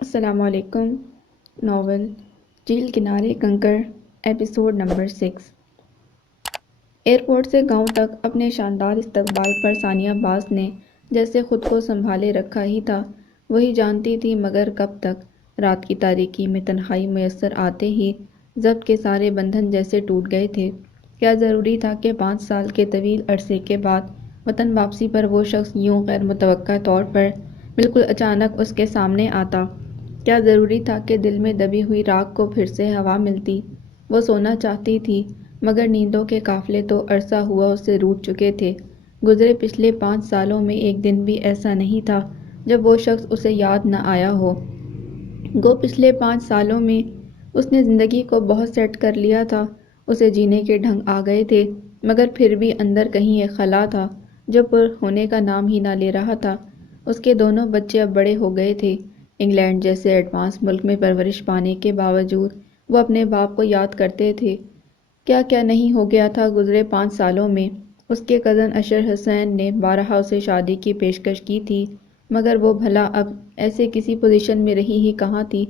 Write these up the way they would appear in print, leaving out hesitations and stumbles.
السلام علیکم۔ ناول جھیل کنارے کنکر، ایپیسوڈ نمبر 6۔ ایئرپورٹ سے گاؤں تک اپنے شاندار استقبال پر ثانیہ عباس نے جیسے خود کو سنبھالے رکھا ہی تھا، وہی جانتی تھی مگر کب تک۔ رات کی تاریکی میں تنہائی میسر آتے ہی ضبط کے سارے بندھن جیسے ٹوٹ گئے تھے۔ کیا ضروری تھا کہ 5 سال کے طویل عرصے کے بعد وطن واپسی پر وہ شخص یوں غیر متوقع طور پر بالکل اچانک اس کے سامنے آتا؟ کیا ضروری تھا کہ دل میں دبی ہوئی راکھ کو پھر سے ہوا ملتی؟ وہ سونا چاہتی تھی مگر نیندوں کے قافلے تو عرصہ ہوا اس سے روٹ چکے تھے۔ گزرے پچھلے 5 سالوں میں ایک دن بھی ایسا نہیں تھا جب وہ شخص اسے یاد نہ آیا ہو۔ گو پچھلے 5 سالوں میں اس نے زندگی کو بہت سیٹ کر لیا تھا، اسے جینے کے ڈھنگ آ گئے تھے، مگر پھر بھی اندر کہیں ایک خلا تھا جو پر ہونے کا نام ہی نہ لے رہا تھا۔ اس کے دونوں بچے اب بڑے ہو گئے تھے۔ انگلینڈ جیسے ایڈوانس ملک میں پرورش پانے کے باوجود وہ اپنے باپ کو یاد کرتے تھے۔ کیا کیا نہیں ہو گیا تھا گزرے 5 سالوں میں۔ اس کے کزن اشر حسین نے بارہا اسے شادی کی پیشکش کی تھی، مگر وہ بھلا اب ایسے کسی پوزیشن میں رہی ہی کہاں تھی۔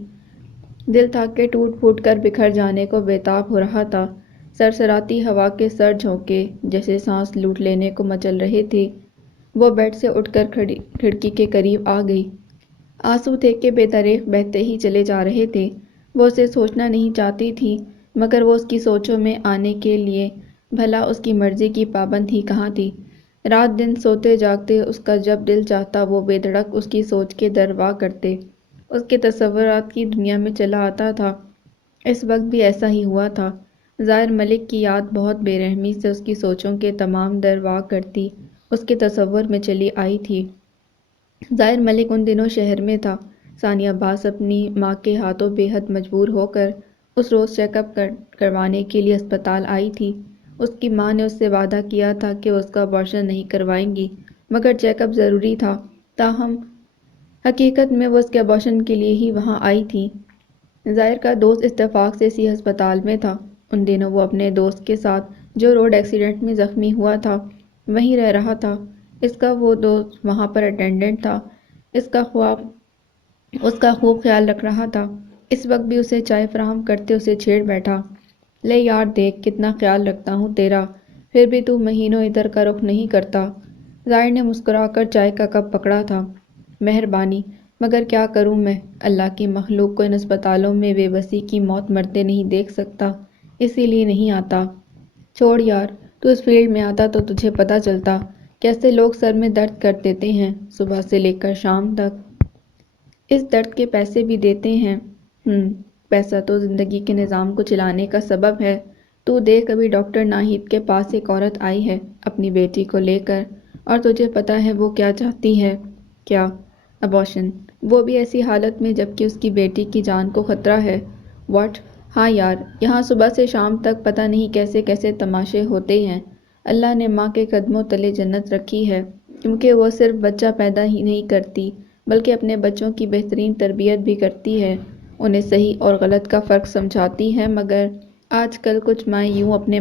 دل تھا کہ ٹوٹ پھوٹ کر بکھر جانے کو بےتاب ہو رہا تھا۔ سرسراتی ہوا کے سر جھونکے جیسے سانس لوٹ لینے کو مچل رہے تھے۔ وہ بیڈ سے اٹھ کر کھڑکی کے قریب آ گئی۔ آنسو تھے کہ بے دریغ بہتے ہی چلے جا رہے تھے۔ وہ اسے سوچنا نہیں چاہتی تھی، مگر وہ اس کی سوچوں میں آنے کے لیے بھلا اس کی مرضی کی پابند ہی کہاں تھی۔ رات دن سوتے جاگتے اس کا جب دل چاہتا وہ بے دھڑک اس کی سوچ کے در وا کرتے، اس کے تصورات کی دنیا میں چلا آتا تھا۔ اس وقت بھی ایسا ہی ہوا تھا۔ ظاہر ملک کی یاد بہت بے رحمی سے اس کی سوچوں کے تمام در وا کرتی اس کے تصور میں چلی آئی تھی۔ ظاہر ملک ان دنوں شہر میں تھا۔ ثانیہ عباس اپنی ماں کے ہاتھوں بے حد مجبور ہو کر اس روز چیک اپ کروانے کے لیے اسپتال آئی تھی۔ اس کی ماں نے اس سے وعدہ کیا تھا کہ وہ اس کا ابارشن نہیں کروائیں گی، مگر چیک اپ ضروری تھا۔ تاہم حقیقت میں وہ اس کے ابارشن کے لیے ہی وہاں آئی تھی۔ ظاہر کا دوست اتفاق سے اسی ہسپتال میں تھا۔ ان دنوں وہ اپنے دوست کے ساتھ جو روڈ ایکسیڈنٹ میں زخمی ہوا تھا وہیں رہ رہا تھا۔ اس کا وہ دوست وہاں پر اٹینڈنٹ تھا، اس کا خوب خیال رکھ رہا تھا۔ اس وقت بھی اسے چائے فراہم کرتے اسے چھیڑ بیٹھا، لے یار دیکھ کتنا خیال رکھتا ہوں تیرا، پھر بھی تو مہینوں ادھر کا رخ نہیں کرتا۔ ظاہر نے مسکرا کر چائے کا کپ پکڑا تھا۔ مہربانی، مگر کیا کروں میں، اللہ کی مخلوق کو ان اسپتالوں میں بے بسی کی موت مرتے نہیں دیکھ سکتا، اسی لیے نہیں آتا۔ چھوڑ یار، تو اس فیلڈ میں آتا تو تجھے پتہ چلتا کیسے لوگ سر میں درد کر دیتے ہیں صبح سے لے کر شام تک، اس درد کے پیسے بھی دیتے ہیں۔ پیسہ تو زندگی کے نظام کو چلانے کا سبب ہے۔ تو دیکھ ابھی ڈاکٹر ناہید کے پاس ایک عورت آئی ہے اپنی بیٹی کو لے کر، اور تجھے پتہ ہے وہ کیا چاہتی ہے؟ کیا؟ ابارشن، وہ بھی ایسی حالت میں جبکہ اس کی بیٹی کی جان کو خطرہ ہے۔ واٹ؟ ہاں یار، یہاں صبح سے شام تک پتہ نہیں کیسے کیسے تماشے ہوتے ہیں۔ اللہ نے ماں کے قدموں تلے جنت رکھی ہے، کیونکہ وہ صرف بچہ پیدا ہی نہیں کرتی بلکہ اپنے بچوں کی بہترین تربیت بھی کرتی ہے، انہیں صحیح اور غلط کا فرق سمجھاتی ہے۔ مگر آج کل کچھ مائیں یوں اپنے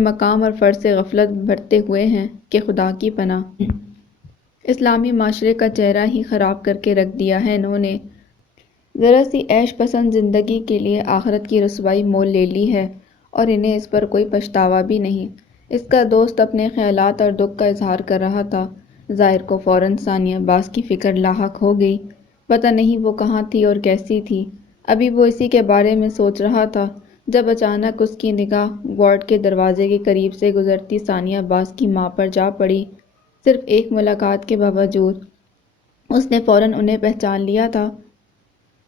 مقام اور فرض سے غفلت برتے ہوئے ہیں کہ خدا کی پناہ، اسلامی معاشرے کا چہرہ ہی خراب کر کے رکھ دیا ہے انہوں نے۔ ذرا سی عیش پسند زندگی کے لیے آخرت کی رسوائی مول لے لی ہے، اور انہیں اس پر کوئی پچھتاوا بھی نہیں۔ اس کا دوست اپنے خیالات اور دکھ کا اظہار کر رہا تھا۔ ظاہر کو فوراً ثانیہ عباس کی فکر لاحق ہو گئی۔ پتہ نہیں وہ کہاں تھی اور کیسی تھی۔ ابھی وہ اسی کے بارے میں سوچ رہا تھا جب اچانک اس کی نگاہ وارڈ کے دروازے کے قریب سے گزرتی ثانیہ عباس کی ماں پر جا پڑی۔ صرف ایک ملاقات کے باوجود اس نے فوراً انہیں پہچان لیا تھا۔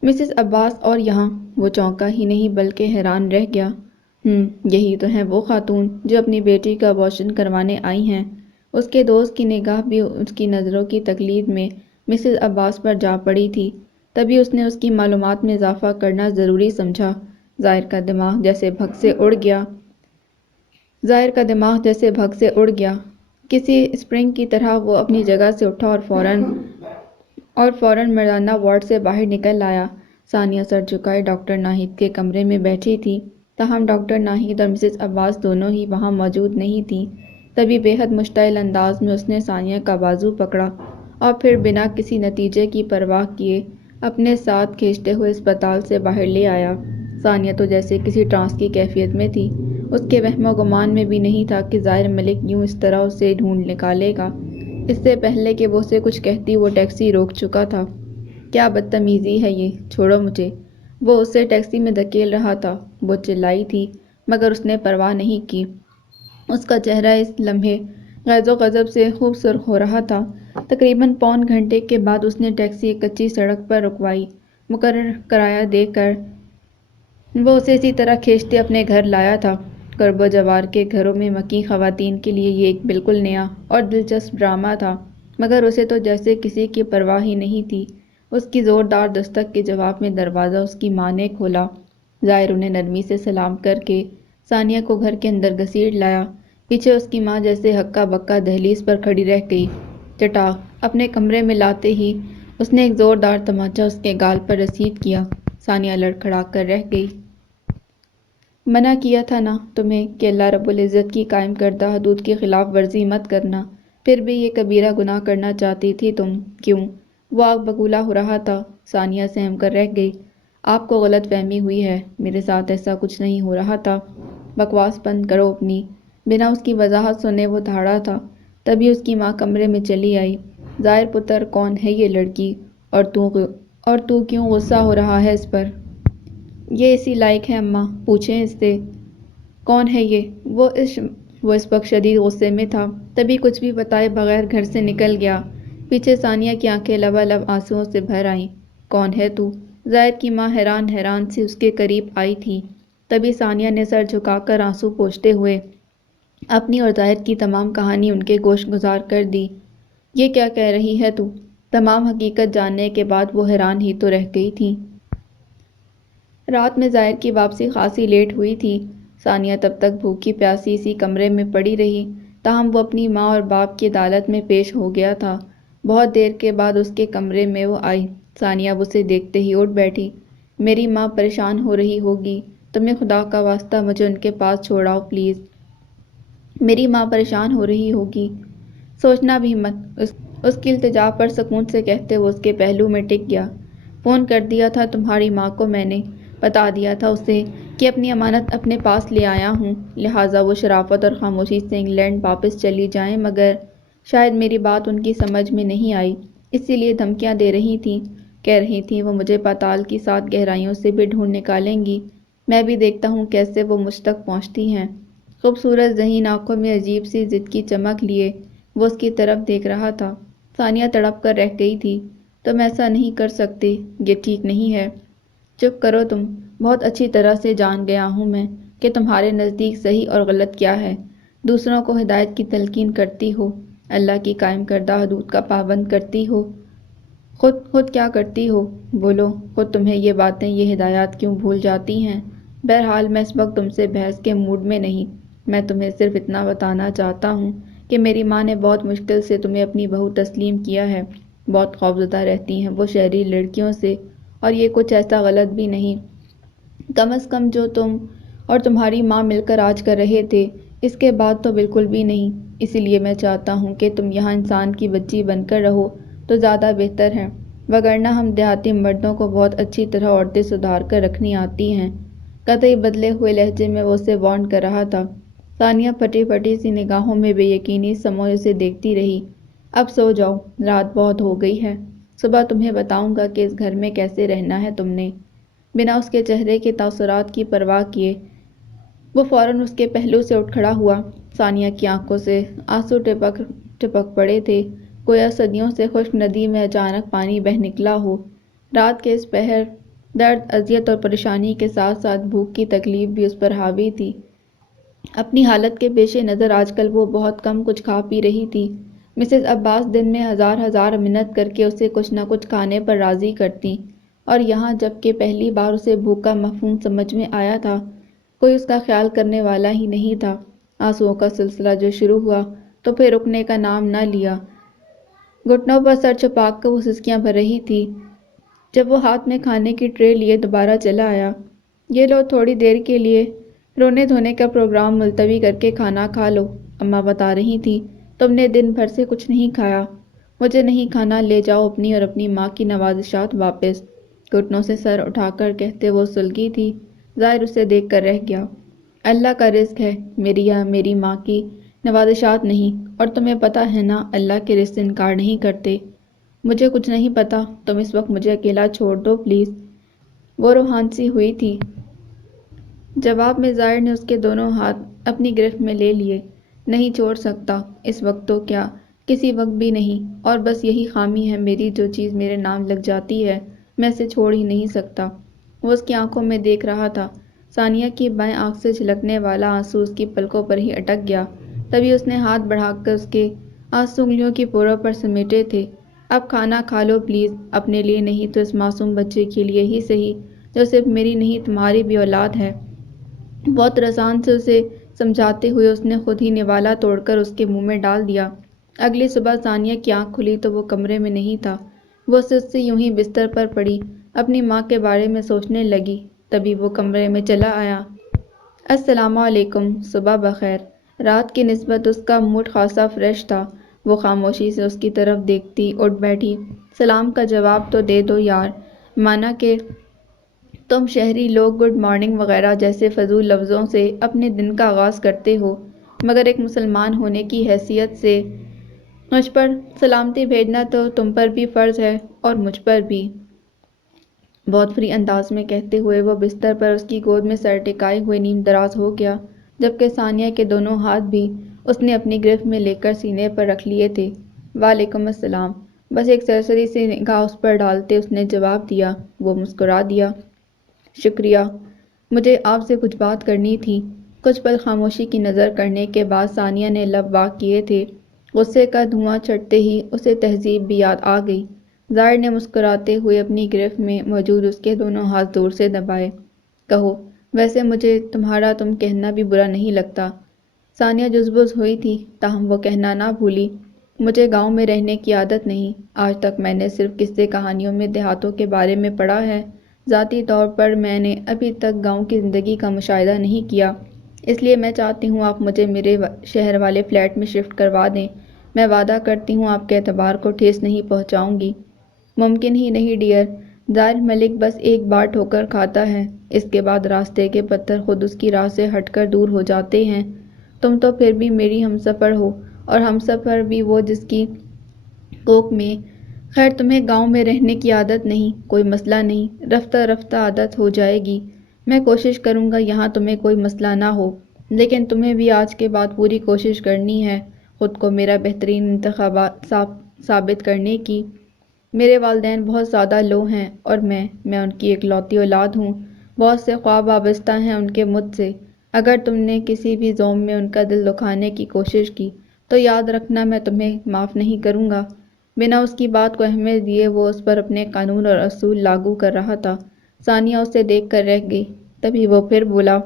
مسز عباس اور یہاں؟ وہ چونکا ہی نہیں بلکہ حیران رہ گیا۔ یہی تو ہیں وہ خاتون جو اپنی بیٹی کا ابارشن کروانے آئی ہیں۔ اس کے دوست کی نگاہ بھی اس کی نظروں کی تقلید میں مسز عباس پر جا پڑی تھی، تبھی اس نے اس کی معلومات میں اضافہ کرنا ضروری سمجھا۔ ظاہر کا دماغ جیسے بھگ سے اڑ گیا۔ کسی اسپرنگ کی طرح وہ اپنی جگہ سے اٹھا اور فوراً مردانہ وارڈ سے باہر نکل آیا۔ ثانیہ سر جھکائے ڈاکٹر ناہید کے کمرے میں بیٹھی تھی، تاہم ڈاکٹر ناہید اور مسز عباس دونوں ہی وہاں موجود نہیں تھیں۔ تبھی بے حد مشتعل انداز میں اس نے ثانیہ کا بازو پکڑا اور پھر بنا کسی نتیجے کی پرواہ کیے اپنے ساتھ کھینچتے ہوئے اسپتال سے باہر لے آیا۔ ثانیہ تو جیسے کسی ٹرانس کی کیفیت میں تھی۔ اس کے وہم و گمان میں بھی نہیں تھا کہ ظاہر ملک یوں اس طرح اسے ڈھونڈ نکالے گا۔ اس سے پہلے کہ وہ اسے کچھ کہتی وہ ٹیکسی روک چکا تھا۔ کیا بدتمیزی ہے یہ، چھوڑو مجھے۔ وہ اسے ٹیکسی میں دھکیل رہا تھا۔ وہ چلائی تھی مگر اس نے پرواہ نہیں کی۔ اس کا چہرہ اس لمحے غیظ و غضب سے خوب سرخ ہو رہا تھا۔ تقریباً پون گھنٹے کے بعد اس نے ٹیکسی ایک کچی سڑک پر رکوائی۔ مقرر کرایہ دے کر وہ اسے اسی طرح کھینچتے اپنے گھر لایا تھا۔ قرب و جوار کے گھروں میں مکی خواتین کے لیے یہ ایک بالکل نیا اور دلچسپ ڈرامہ تھا، مگر اسے تو جیسے کسی کی پرواہ ہی نہیں تھی۔ اس کی زوردار دستک کے جواب میں دروازہ اس کی ماں نے کھولا۔ ظاہر انہیں نرمی سے سلام کر کے ثانیہ کو گھر کے اندر گھسیٹ لایا۔ پیچھے اس کی ماں جیسے ہکا بکا دہلیز پر کھڑی رہ گئی۔ چٹاک اپنے کمرے میں لاتے ہی اس نے ایک زوردار تمانچہ اس کے گال پر رسید کیا۔ ثانیہ لڑکھڑا کر رہ گئی۔ منع کیا تھا نا تمہیں کہ اللہ رب العزت کی قائم کردہ حدود کی خلاف ورزی مت کرنا، پھر بھی یہ کبیرہ گناہ کرنا چاہتی تھی تم، کیوں؟ وہ آگ بگولا ہو رہا تھا۔ ثانیہ سہم کر رہ گئی۔ آپ کو غلط فہمی ہوئی ہے، میرے ساتھ ایسا کچھ نہیں ہو رہا تھا۔ بکواس بند کرو اپنی۔ بنا اس کی وضاحت سنے وہ دھاڑا تھا۔ تبھی اس کی ماں کمرے میں چلی آئی۔ ظاہر پتر کون ہے یہ لڑکی، اور تو کیوں غصہ ہو رہا ہے اس پر؟ یہ اسی لائق ہے اماں، پوچھیں اس سے۔ کون ہے یہ؟ وہ اس وقت شدید غصے میں تھا، تبھی کچھ بھی بتائے بغیر گھر سے نکل گیا۔ پیچھے ثانیہ کی آنکھیں لبالب آنسوؤں سے بھر آئیں۔ کون ہے تو؟ ظاہر کی ماں حیران سی اس کے قریب آئی تھی۔ تبھی ثانیہ نے سر جھکا کر آنسو پوچھتے ہوئے اپنی اور ظاہر کی تمام کہانی ان کے گوش گزار کر دی۔ یہ کیا کہہ رہی ہے تو؟ تمام حقیقت جاننے کے بعد وہ حیران ہی تو رہ گئی تھی۔ رات میں ظاہر کی واپسی خاصی لیٹ ہوئی تھی۔ ثانیہ تب تک بھوکی پیاسی اسی کمرے میں پڑی رہی، تاہم وہ اپنی ماں اور باپ کی عدالت میں پیش ہو گیا تھا۔ بہت دیر کے بعد اس کے کمرے میں وہ آئی۔ ثانیہ اسے دیکھتے ہی اٹھ بیٹھی۔ میری ماں پریشان ہو رہی ہوگی، تمہیں خدا کا واسطہ مجھے ان کے پاس چھوڑاؤ پلیز۔ میری ماں پریشان ہو رہی ہوگی، سوچنا بھی مت، اس کی التجا پر سکون سے کہتے ہوئے اس کے پہلو میں ٹک گیا۔ فون کر دیا تھا تمہاری ماں کو میں نے، بتا دیا تھا اسے کہ اپنی امانت اپنے پاس لے آیا ہوں، لہٰذا وہ شرافت اور خاموشی سے انگلینڈ واپس چلی جائیں، مگر شاید میری بات ان کی سمجھ میں نہیں آئی، اسی لیے دھمکیاں دے رہی تھیں، کہہ رہی تھیں وہ مجھے پاتال کی 7 گہرائیوں سے بھی ڈھونڈ نکالیں گی۔ میں بھی دیکھتا ہوں کیسے وہ مجھ تک پہنچتی ہیں۔ خوبصورت ذہین آنکھوں میں عجیب سی ضد کی چمک لیے وہ اس کی طرف دیکھ رہا تھا۔ ثانیہ تڑپ کر رہ گئی تھی۔ تم ایسا نہیں کر سکتے، یہ ٹھیک نہیں ہے۔ چپ کرو تم، بہت اچھی طرح سے جان گیا ہوں میں کہ تمہارے نزدیک صحیح اور غلط کیا ہے۔ دوسروں کو ہدایت کی تلقین کرتی ہو، اللہ کی قائم کردہ حدود کا پابند کرتی ہو، خود کیا کرتی ہو؟ بولو، خود تمہیں یہ باتیں، یہ ہدایات کیوں بھول جاتی ہیں؟ بہرحال میں اس وقت تم سے بحث کے موڈ میں نہیں، میں تمہیں صرف اتنا بتانا چاہتا ہوں کہ میری ماں نے بہت مشکل سے تمہیں اپنی بہو تسلیم کیا ہے۔ بہت خوفزدہ رہتی ہیں وہ شہری لڑکیوں سے، اور یہ کچھ ایسا غلط بھی نہیں، کم از کم جو تم اور تمہاری ماں مل کر آج کر رہے تھے، اس کے بعد تو بالکل بھی نہیں۔ اسی لیے میں چاہتا ہوں کہ تم یہاں انسان کی بچی بن کر رہو تو زیادہ بہتر ہے، وگرنہ ہم دیہاتی مردوں کو بہت اچھی طرح عورتیں سدھار کر رکھنی آتی ہیں۔ قطعی بدلے ہوئے لہجے میں وہ اسے وارن کر رہا تھا۔ ثانیہ پھٹی پھٹی سی نگاہوں میں بے یقینی سموئے اسے دیکھتی رہی۔ اب سو جاؤ، رات بہت ہو گئی ہے، صبح تمہیں بتاؤں گا کہ اس گھر میں کیسے رہنا ہے تم نے۔ بنا اس کے چہرے کے تاثرات کی پرواہ کیے وہ فوراً اس کے پہلو سے اٹھ کھڑا ہوا۔ ثانیہ کی آنکھوں سے آنسو ٹپک پڑے تھے، گویا صدیوں سے خشک ندی میں اچانک پانی بہہ نکلا ہو۔ رات کے اس پہر درد، اذیت اور پریشانی کے ساتھ ساتھ بھوک کی تکلیف بھی اس پر حاوی تھی۔ اپنی حالت کے پیش نظر آج کل وہ بہت کم کچھ کھا پی رہی تھی۔ مسز عباس دن میں ہزار منت کر کے اسے کچھ نہ کچھ کھانے پر راضی کرتی، اور یہاں جب کہ پہلی بار اسے بھوک کا مفہوم سمجھ میں آیا تھا، کوئی اس کا خیال کرنے والا ہی نہیں تھا۔ آنسوؤں کا سلسلہ جو شروع ہوا تو پھر رکنے کا نام نہ لیا۔ گھٹنوں پر سر چھپا کر وہ سسکیاں بھر رہی تھی۔ جب وہ ہاتھ میں کھانے کی ٹرے لیے دوبارہ چلا آیا، یہ لو تھوڑی دیر کے لیے رونے دھونے کا پروگرام ملتوی کر کے کھانا کھا لو، اماں بتا رہی تھیں تم نے دن بھر سے کچھ نہیں کھایا۔ مجھے نہیں کھانا، لے جاؤ اپنی اور اپنی ماں کی نوازشات واپس۔ گھٹنوں سے سر اٹھا کر کہتے وہ سلگی تھی۔ ظاہر اسے دیکھ کر رہ گیا۔ اللہ کا رزق ہے، میری یا میری ماں کی نوازشات نہیں، اور تمہیں پتہ ہے نا اللہ کے رزق سے انکار نہیں کرتے۔ مجھے کچھ نہیں پتا، تم اس وقت مجھے اکیلا چھوڑ دو پلیز۔ وہ روحان سی ہوئی تھی۔ جواب میں ظاہر نے اس کے دونوں ہاتھ اپنی گرفت میں لے لیے۔ نہیں چھوڑ سکتا، اس وقت تو کیا، کسی وقت بھی نہیں، اور بس یہی خامی ہے میری، جو چیز میرے نام لگ جاتی ہے میں اسے چھوڑ ہی نہیں سکتا۔ وہ اس کی آنکھوں میں دیکھ رہا تھا۔ ثانیہ کی بائیں آنکھ سے چھلکنے والا آنسو اس کی پلکوں پر ہی اٹک گیا۔ تبھی اس نے ہاتھ بڑھا کر اس کے آنسو انگلیوں کی پوروں پر سمیٹے تھے۔ اب کھانا کھا لو پلیز، اپنے لیے نہیں تو اس معصوم بچے کے لیے ہی صحیح، جو صرف میری نہیں تمہاری بھی اولاد ہے۔ بہت رسان سے اسے سمجھاتے ہوئے اس نے خود ہی نوالا توڑ کر اس کے منہ میں ڈال دیا۔ اگلی صبح ثانیہ کی آنکھ کھلی تو وہ کمرے میں نہیں تھا۔ وہ سست سی یوں ہی بستر پر پڑی اپنی ماں کے بارے میں سوچنے لگی۔ تبھی وہ کمرے میں چلا آیا۔ السلام علیکم، صبح بخیر۔ رات کی نسبت اس کا موڈ خاصا فریش تھا۔ وہ خاموشی سے اس کی طرف دیکھتی اٹھ بیٹھی۔ سلام کا جواب تو دے دو یار، مانا کہ تم شہری لوگ گڈ مارننگ وغیرہ جیسے فضول لفظوں سے اپنے دن کا آغاز کرتے ہو، مگر ایک مسلمان ہونے کی حیثیت سے مجھ پر سلامتی بھیجنا تو تم پر بھی فرض ہے اور مجھ پر بھی۔ بہت فری انداز میں کہتے ہوئے وہ بستر پر اس کی گود میں سر ٹکائے ہوئے نیم دراز ہو گیا، جبکہ ثانیہ کے دونوں ہاتھ بھی اس نے اپنی گرفت میں لے کر سینے پر رکھ لیے تھے۔ وعلیکم السلام، بس ایک سرسری سی نگاہ اس پر ڈالتے اس نے جواب دیا۔ وہ مسکرا دیا۔ شکریہ، مجھے آپ سے کچھ بات کرنی تھی۔ کچھ پل خاموشی کی نظر کرنے کے بعد ثانیہ نے لب واک کیے تھے۔ غصے کا دھواں چھٹتے ہی اسے تہذیب بھی یاد آ گئی۔ ظاہر نے مسکراتے ہوئے اپنی گرفت میں موجود اس کے دونوں ہاتھ زور سے دبائے۔ کہو، ویسے مجھے تمہارا تم کہنا بھی برا نہیں لگتا۔ ثانیہ جزبز ہوئی تھی، تاہم وہ کہنا نہ بھولی۔ مجھے گاؤں میں رہنے کی عادت نہیں، آج تک میں نے صرف قصے کہانیوں میں دیہاتوں کے بارے میں پڑھا ہے۔ ذاتی طور پر میں نے ابھی تک گاؤں کی زندگی کا مشاہدہ نہیں کیا، اس لیے میں چاہتی ہوں آپ مجھے میرے شہر والے فلیٹ میں شفٹ کروا دیں۔ میں وعدہ کرتی ہوں آپ کے اعتبار کو ٹھیس نہیں پہنچاؤں گی۔ ممکن ہی نہیں ڈیئر، ظاہر ملک بس ایک بار ٹھوکر کھاتا ہے، اس کے بعد راستے کے پتھر خود اس کی راہ سے ہٹ کر دور ہو جاتے ہیں۔ تم تو پھر بھی میری ہمسفر ہو، اور ہمسفر بھی وہ جس کی کوکھ میں۔ خیر تمہیں گاؤں میں رہنے کی عادت نہیں، کوئی مسئلہ نہیں، رفتہ رفتہ عادت ہو جائے گی۔ میں کوشش کروں گا یہاں تمہیں کوئی مسئلہ نہ ہو، لیکن تمہیں بھی آج کے بعد پوری کوشش کرنی ہے خود کو میرا بہترین انتخاب ثابت کرنے کی۔ میرے والدین بہت زیادہ لو ہیں اور میں ان کی اکلوتی اولاد ہوں۔ بہت سے خواب وابستہ ہیں ان کے مجھ سے۔ اگر تم نے کسی بھی زوم میں ان کا دل دکھانے کی کوشش کی تو یاد رکھنا میں تمہیں معاف نہیں کروں گا۔ بنا اس کی بات کو اہمیت دیے وہ اس پر اپنے قانون اور اصول لاگو کر رہا تھا۔ ثانیہ اسے دیکھ کر رہ گئی۔ تبھی وہ پھر بولا،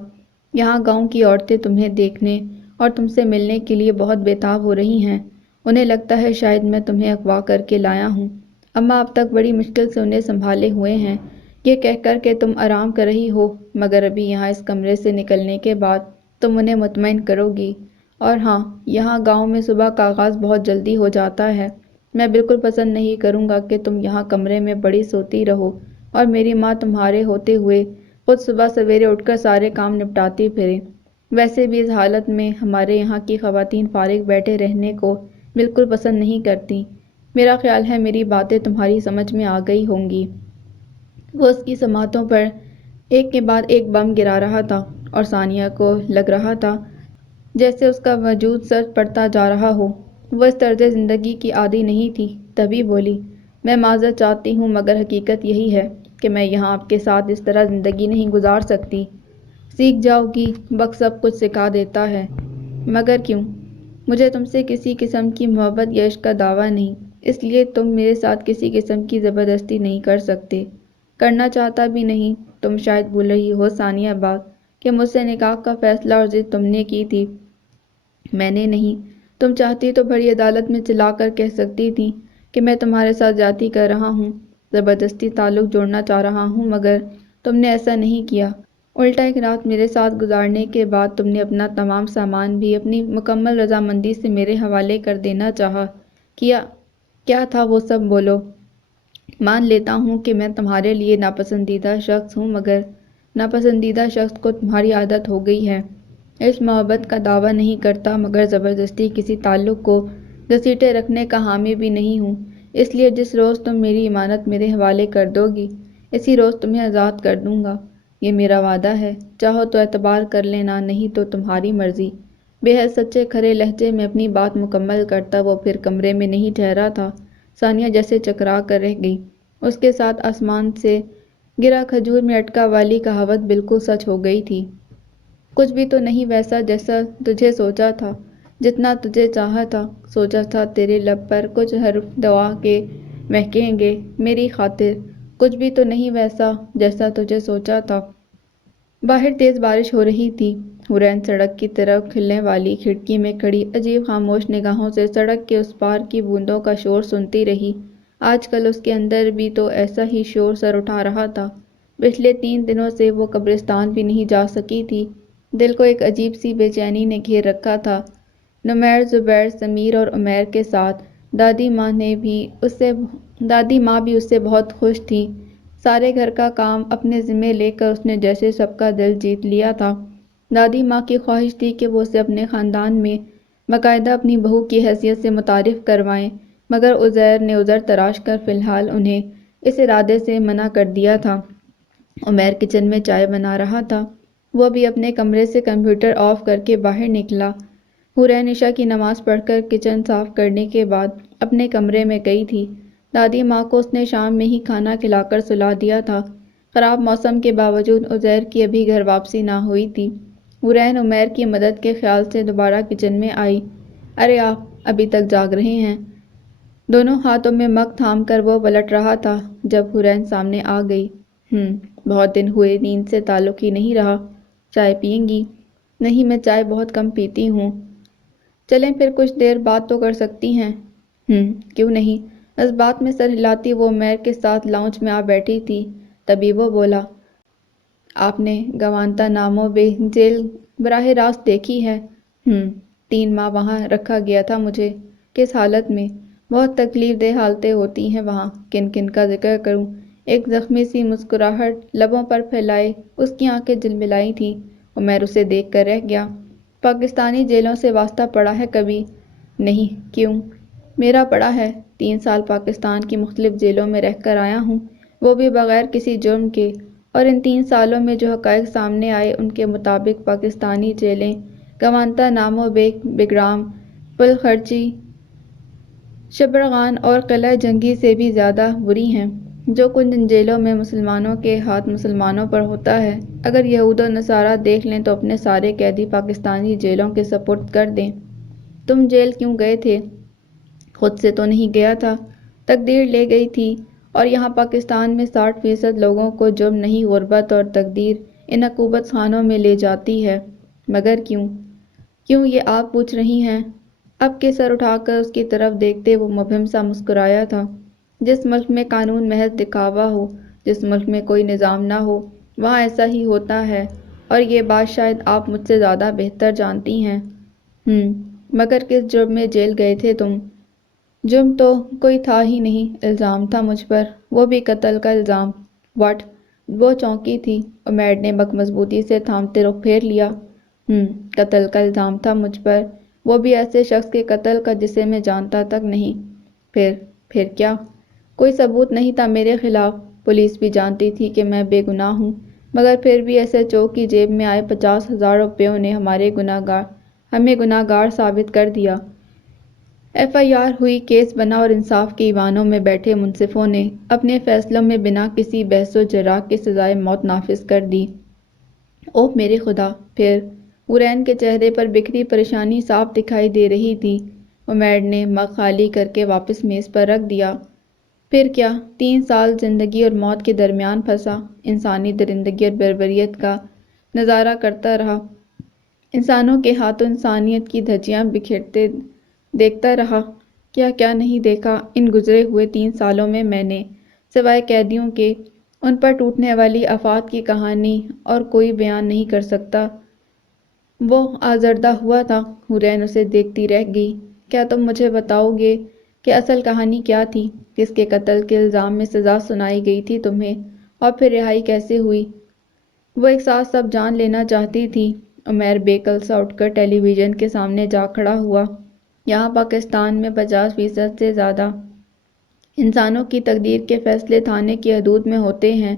یہاں گاؤں کی عورتیں تمہیں دیکھنے اور تم سے ملنے کے لیے بہت بےتاب ہو رہی ہیں۔ انہیں لگتا ہے شاید میں تمہیں اغوا کر کے لایا ہوں۔ اماں اب تک بڑی مشکل سے انہیں سنبھالے ہوئے ہیں، یہ کہہ کر کہ تم آرام کر رہی ہو، مگر ابھی یہاں اس کمرے سے نکلنے کے بعد تم انہیں مطمئن کرو گی۔ اور ہاں، یہاں گاؤں میں صبح کا آغاز بہت جلدی ہو جاتا ہے۔ میں بالکل پسند نہیں کروں گا کہ تم یہاں کمرے میں پڑی سوتی رہو اور میری ماں تمہارے ہوتے ہوئے خود صبح سویرے اٹھ کر سارے کام نپٹاتی پھرے۔ ویسے بھی اس حالت میں ہمارے یہاں کی خواتین فارغ بیٹھے رہنے کو بالکل پسند نہیں کرتیں۔ میرا خیال ہے میری باتیں تمہاری سمجھ میں آ گئی ہوں گی۔ وہ اس کی سماعتوں پر ایک کے بعد ایک بم گرا رہا تھا اور ثانیہ کو لگ رہا تھا جیسے اس کا وجود سرد پڑتا جا رہا ہو۔ وہ اس طرز زندگی کی عادی نہیں تھی۔ تبھی بولی، میں معذرت چاہتی ہوں مگر حقیقت یہی ہے کہ میں یہاں آپ کے ساتھ اس طرح زندگی نہیں گزار سکتی۔ سیکھ جاؤ گی، وقت سب کچھ سکھا دیتا ہے۔ مگر کیوں؟ مجھے تم سے کسی قسم کی محبت یا عشق کا دعویٰ نہیں، اس لیے تم میرے ساتھ کسی قسم کی زبردستی نہیں کر سکتے۔ کرنا چاہتا بھی نہیں۔ تم شاید بھول رہی ہو ثانیہ بات کہ مجھ سے نکاح کا فیصلہ اور ضد تم نے کی تھی، میں نے نہیں۔ تم چاہتی تو بڑی عدالت میں چلا کر کہہ سکتی تھی کہ میں تمہارے ساتھ زیادتی کر رہا ہوں، زبردستی تعلق جوڑنا چاہ رہا ہوں، مگر تم نے ایسا نہیں کیا۔ الٹا ایک رات میرے ساتھ گزارنے کے بعد تم نے اپنا تمام سامان بھی اپنی مکمل رضامندی سے میرے حوالے کر دینا چاہا۔ کیا کیا تھا وہ سب بولو۔ مان لیتا ہوں کہ میں تمہارے لیے ناپسندیدہ شخص ہوں، مگر ناپسندیدہ شخص کو تمہاری عادت ہو گئی ہے۔ اس محبت کا دعویٰ نہیں کرتا، مگر زبردستی کسی تعلق کو گھسیٹے رکھنے کا حامی بھی نہیں ہوں۔ اس لیے جس روز تم میری امانت میرے حوالے کر دو گی، اسی روز تمہیں آزاد کر دوں گا۔ یہ میرا وعدہ ہے، چاہو تو اعتبار کر لینا، نہیں تو تمہاری مرضی۔ بے حد سچے کھرے لہجے میں اپنی بات مکمل کرتا وہ پھر کمرے میں نہیں ٹھہرا تھا۔ ثانیہ جیسے چکرا کر رہ گئی۔ اس کے ساتھ آسمان سے گرا کھجور میں اٹکا والی کہاوت بالکل سچ ہو گئی تھی۔ کچھ بھی تو نہیں ویسا جیسا تجھے سوچا تھا، جتنا تجھے چاہا تھا۔ سوچا تھا تیرے لب پر کچھ حرف دعا کے مہکیں گے میری خاطر۔ کچھ بھی تو نہیں ویسا جیسا تجھے سوچا تھا۔ باہر تیز بارش ہو رہی تھی۔ حورین سڑک کی طرف کھلنے والی کھڑکی میں کھڑی عجیب خاموش نگاہوں سے سڑک کے اس پار کی بوندوں کا شور سنتی رہی۔ آج کل اس کے اندر بھی تو ایسا ہی شور سر اٹھا رہا تھا۔ پچھلے 3 دنوں سے وہ قبرستان بھی نہیں جا سکی تھی۔ دل کو ایک عجیب سی بے چینی نے گھیر رکھا تھا۔ نمیر، زبیر، سمیر اور عمیر کے ساتھ دادی ماں بھی اس سے بہت خوش تھی۔ سارے گھر کا کام اپنے ذمے لے کر اس نے جیسے سب کا دل جیت لیا تھا۔ دادی ماں کی خواہش تھی کہ وہ اسے اپنے خاندان میں باقاعدہ اپنی بہو کی حیثیت سے متعارف کروائیں، مگر عزیر نے عذر تراش کر فی الحال انہیں اس ارادے سے منع کر دیا تھا۔ عمیر کچن میں چائے بنا رہا تھا۔ وہ بھی اپنے کمرے سے کمپیوٹر آف کر کے باہر نکلا۔ حورین عشاء کی نماز پڑھ کر کچن صاف کرنے کے بعد اپنے کمرے میں گئی تھی۔ دادی ماں کو اس نے شام میں ہی کھانا کھلا کر سلا دیا تھا۔ خراب موسم کے باوجود عزیر کی ابھی گھر واپسی نہ ہوئی تھی۔ حورین عمیر کی مدد کے خیال سے دوبارہ کچن میں آئی۔ ارے آپ ابھی تک جاگ رہے ہیں؟ دونوں ہاتھوں میں مگ تھام کر وہ پلٹ رہا تھا جب حورین سامنے آ گئی۔ بہت دن ہوئے نیند سے تعلق ہی نہیں رہا۔ چائے پئیں گی؟ نہیں، میں چائے بہت کم پیتی ہوں۔ چلیں پھر کچھ دیر بات تو کر سکتی ہیں۔ کیوں نہیں؟ اس بات میں سر ہلاتی وہ عمیر کے ساتھ لاؤنج میں آ بیٹھی تھی۔ تبھی وہ بولا، آپ نے گوانتانامو بے جیل براہ راست دیکھی ہے؟ 3 ماہ وہاں رکھا گیا تھا مجھے۔ کس حالت میں؟ بہت تکلیف دہ حالتیں ہوتی ہیں وہاں۔ کن کن کا ذکر کروں؟ ایک زخمی سی مسکراہٹ لبوں پر پھیلائے اس کی آنکھیں جلملائی تھیں۔ عمیر اسے دیکھ کر رہ گیا۔ پاکستانی جیلوں سے واسطہ پڑا ہے کبھی؟ نہیں، کیوں؟ میرا پڑا ہے۔ 3 سال پاکستان کی مختلف جیلوں میں رہ کر آیا ہوں، وہ بھی بغیر کسی جرم کے، اور ان 3 سالوں میں جو حقائق سامنے آئے ان کے مطابق پاکستانی جیلیں گوانتانامو بے، بگرام، پل خرچی، شبرغان اور قلعہ جنگی سے بھی زیادہ بری ہیں۔ جو کچھ ان جیلوں میں مسلمانوں کے ہاتھ مسلمانوں پر ہوتا ہے، اگر یہود و نصارہ دیکھ لیں تو اپنے سارے قیدی پاکستانی جیلوں کے سپرد کر دیں۔ تم جیل کیوں گئے تھے؟ خود سے تو نہیں گیا تھا، تقدیر لے گئی تھی، اور یہاں پاکستان میں 60% لوگوں کو جرم نہیں غربت اور تقدیر ان عقوبت خانوں میں لے جاتی ہے۔ مگر کیوں؟ کیوں یہ آپ پوچھ رہی ہیں؟ اب کے سر اٹھا کر اس کی طرف دیکھتے وہ مبہم سا مسکرایا تھا۔ جس ملک میں قانون محض دکھاوا ہو، جس ملک میں کوئی نظام نہ ہو، وہاں ایسا ہی ہوتا ہے، اور یہ بات شاید آپ مجھ سے زیادہ بہتر جانتی ہیں۔ مگر کس جرم میں جیل گئے تھے تم؟ جرم تو کوئی تھا ہی نہیں، الزام تھا مجھ پر، وہ بھی قتل کا الزام۔ واٹ؟ وہ چونکی تھی۔ عمیر نے مگ مضبوطی سے تھامتے رخ پھیر لیا۔ قتل کا الزام تھا مجھ پر، وہ بھی ایسے شخص کے قتل کا جسے میں جانتا تک نہیں۔ پھر کیا؟ کوئی ثبوت نہیں تھا میرے خلاف، پولیس بھی جانتی تھی کہ میں بے گناہ ہوں، مگر پھر بھی ایس ایچ او کی جیب میں آئے 50,000 روپیوں نے ہمیں گناہ گار ثابت کر دیا۔ ایف آئی آر ہوئی، کیس بنا، اور انصاف کے ایوانوں میں بیٹھے منصفوں نے اپنے فیصلوں میں بنا کسی بحث و جراح کے سزائے موت نافذ کر دی۔ اوہ میرے خدا! پھر؟ حورین کے چہرے پر بکھری پریشانی صاف دکھائی دے رہی تھی۔ عمیر نے مگ خالی کر کے واپس میز پر رکھ دیا۔ پھر کیا؟ 3 سال زندگی اور موت کے درمیان پھنسا، انسانی درندگی اور بربریت کا نظارہ کرتا رہا، انسانوں کے ہاتھوں انسانیت کی دھجیاں بکھرتے دیکھتا رہا۔ کیا کیا نہیں دیکھا ان گزرے ہوئے 3 سالوں میں میں نے، سوائے قیدیوں کے، ان پر ٹوٹنے والی آفات کی کہانی، اور کوئی بیان نہیں کر سکتا۔ وہ آزردہ ہوا تھا۔ حورین اسے دیکھتی رہ گئی۔ کیا تم مجھے بتاؤ گے کہ اصل کہانی کیا تھی، کس کے قتل کے الزام میں سزا سنائی گئی تھی تمہیں، اور پھر رہائی کیسے ہوئی؟ وہ ایک ساتھ سب جان لینا چاہتی تھی۔ عمیر بے کل سا اٹھ کر ٹیلی ویژن کے سامنے جا کھڑا ہوا۔ یہاں پاکستان میں 50% سے زیادہ انسانوں کی تقدیر کے فیصلے تھانے کی حدود میں ہوتے ہیں۔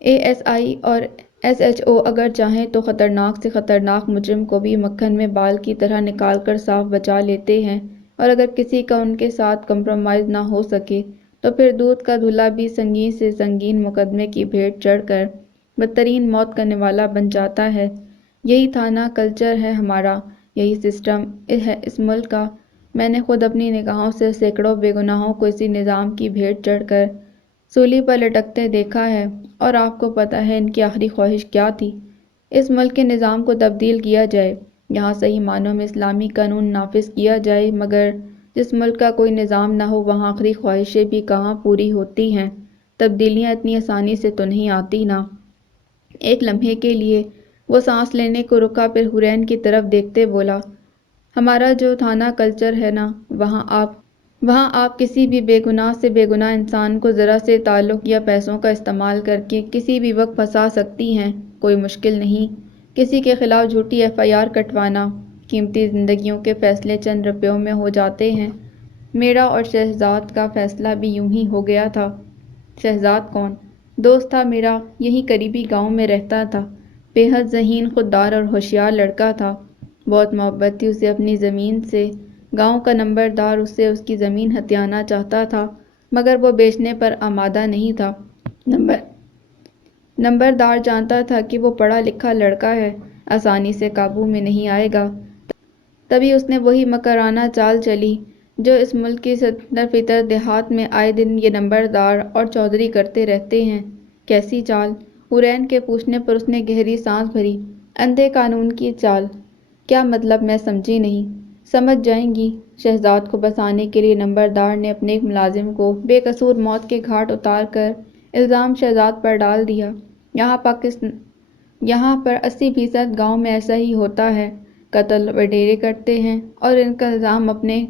اے ایس آئی اور ایس ایچ او اگر چاہیں تو خطرناک سے خطرناک مجرم کو بھی مکھن میں بال کی طرح نکال کر صاف بچا لیتے ہیں، اور اگر کسی کا ان کے ساتھ کمپرومائز نہ ہو سکے تو پھر دودھ کا دھلا بھی سنگین سے سنگین مقدمے کی بھیٹ چڑھ کر بدترین موت کرنے والا بن جاتا ہے۔ یہی تھانہ کلچر ہے ہمارا، یہی سسٹم ہے اس ملک کا۔ میں نے خود اپنی نگاہوں سے سینکڑوں بے گناہوں کو اسی نظام کی بھیٹ چڑھ کر سولی پر لٹکتے دیکھا ہے، اور آپ کو پتہ ہے ان کی آخری خواہش کیا تھی؟ اس ملک کے نظام کو تبدیل کیا جائے، یہاں صحیح معنوں میں اسلامی قانون نافذ کیا جائے، مگر جس ملک کا کوئی نظام نہ ہو وہاں آخری خواہشیں بھی کہاں پوری ہوتی ہیں؟ تبدیلیاں اتنی آسانی سے تو نہیں آتی نا۔ ایک لمحے کے لیے وہ سانس لینے کو رکا، پھر حورین کی طرف دیکھتے بولا، ہمارا جو تھانہ کلچر ہے نا، وہاں آپ کسی بھی بے گناہ سے بے گناہ انسان کو ذرا سے تعلق یا پیسوں کا استعمال کر کے کسی بھی وقت پھنسا سکتی ہیں۔ کوئی مشکل نہیں، کسی کے خلاف جھوٹی ایف آئی آر کٹوانا، قیمتی زندگیوں کے فیصلے چند روپیوں میں ہو جاتے ہیں۔ میرا اور شہزاد کا فیصلہ بھی یوں ہی ہو گیا تھا۔ شہزاد کون؟ دوست تھا میرا، یہیں قریبی گاؤں میں رہتا تھا، بے حد ذہین، خوددار اور ہوشیار لڑکا تھا۔ بہت محبت تھی اسے اپنی زمین سے۔ گاؤں کا نمبردار اس سے اس کی زمین ہتھیانا چاہتا تھا، مگر وہ بیچنے پر آمادہ نہیں تھا۔ نمبردار جانتا تھا کہ وہ پڑھا لکھا لڑکا ہے، آسانی سے قابو میں نہیں آئے گا۔ تبھی اس نے وہی مکرانہ چال چلی جو اس ملک کی در فطرت دیہات میں آئے دن یہ نمبردار اور چودھری کرتے رہتے ہیں۔ کیسی چال؟ حورین کے پوچھنے پر اس نے گہری سانس بھری۔ اندھے قانون کی چال؟ کیا مطلب؟ میں سمجھی نہیں۔ سمجھ جائیں گی۔ شہزاد کو بچانے کے لیے نمبردار نے اپنے ایک ملازم کو بے قصور موت کے گھاٹ اتار کر الزام شہزاد پر ڈال دیا۔ یہاں پر 80% گاؤں میں ایسا ہی ہوتا ہے، قتل وڈیرے کرتے ہیں اور ان کا الزام اپنے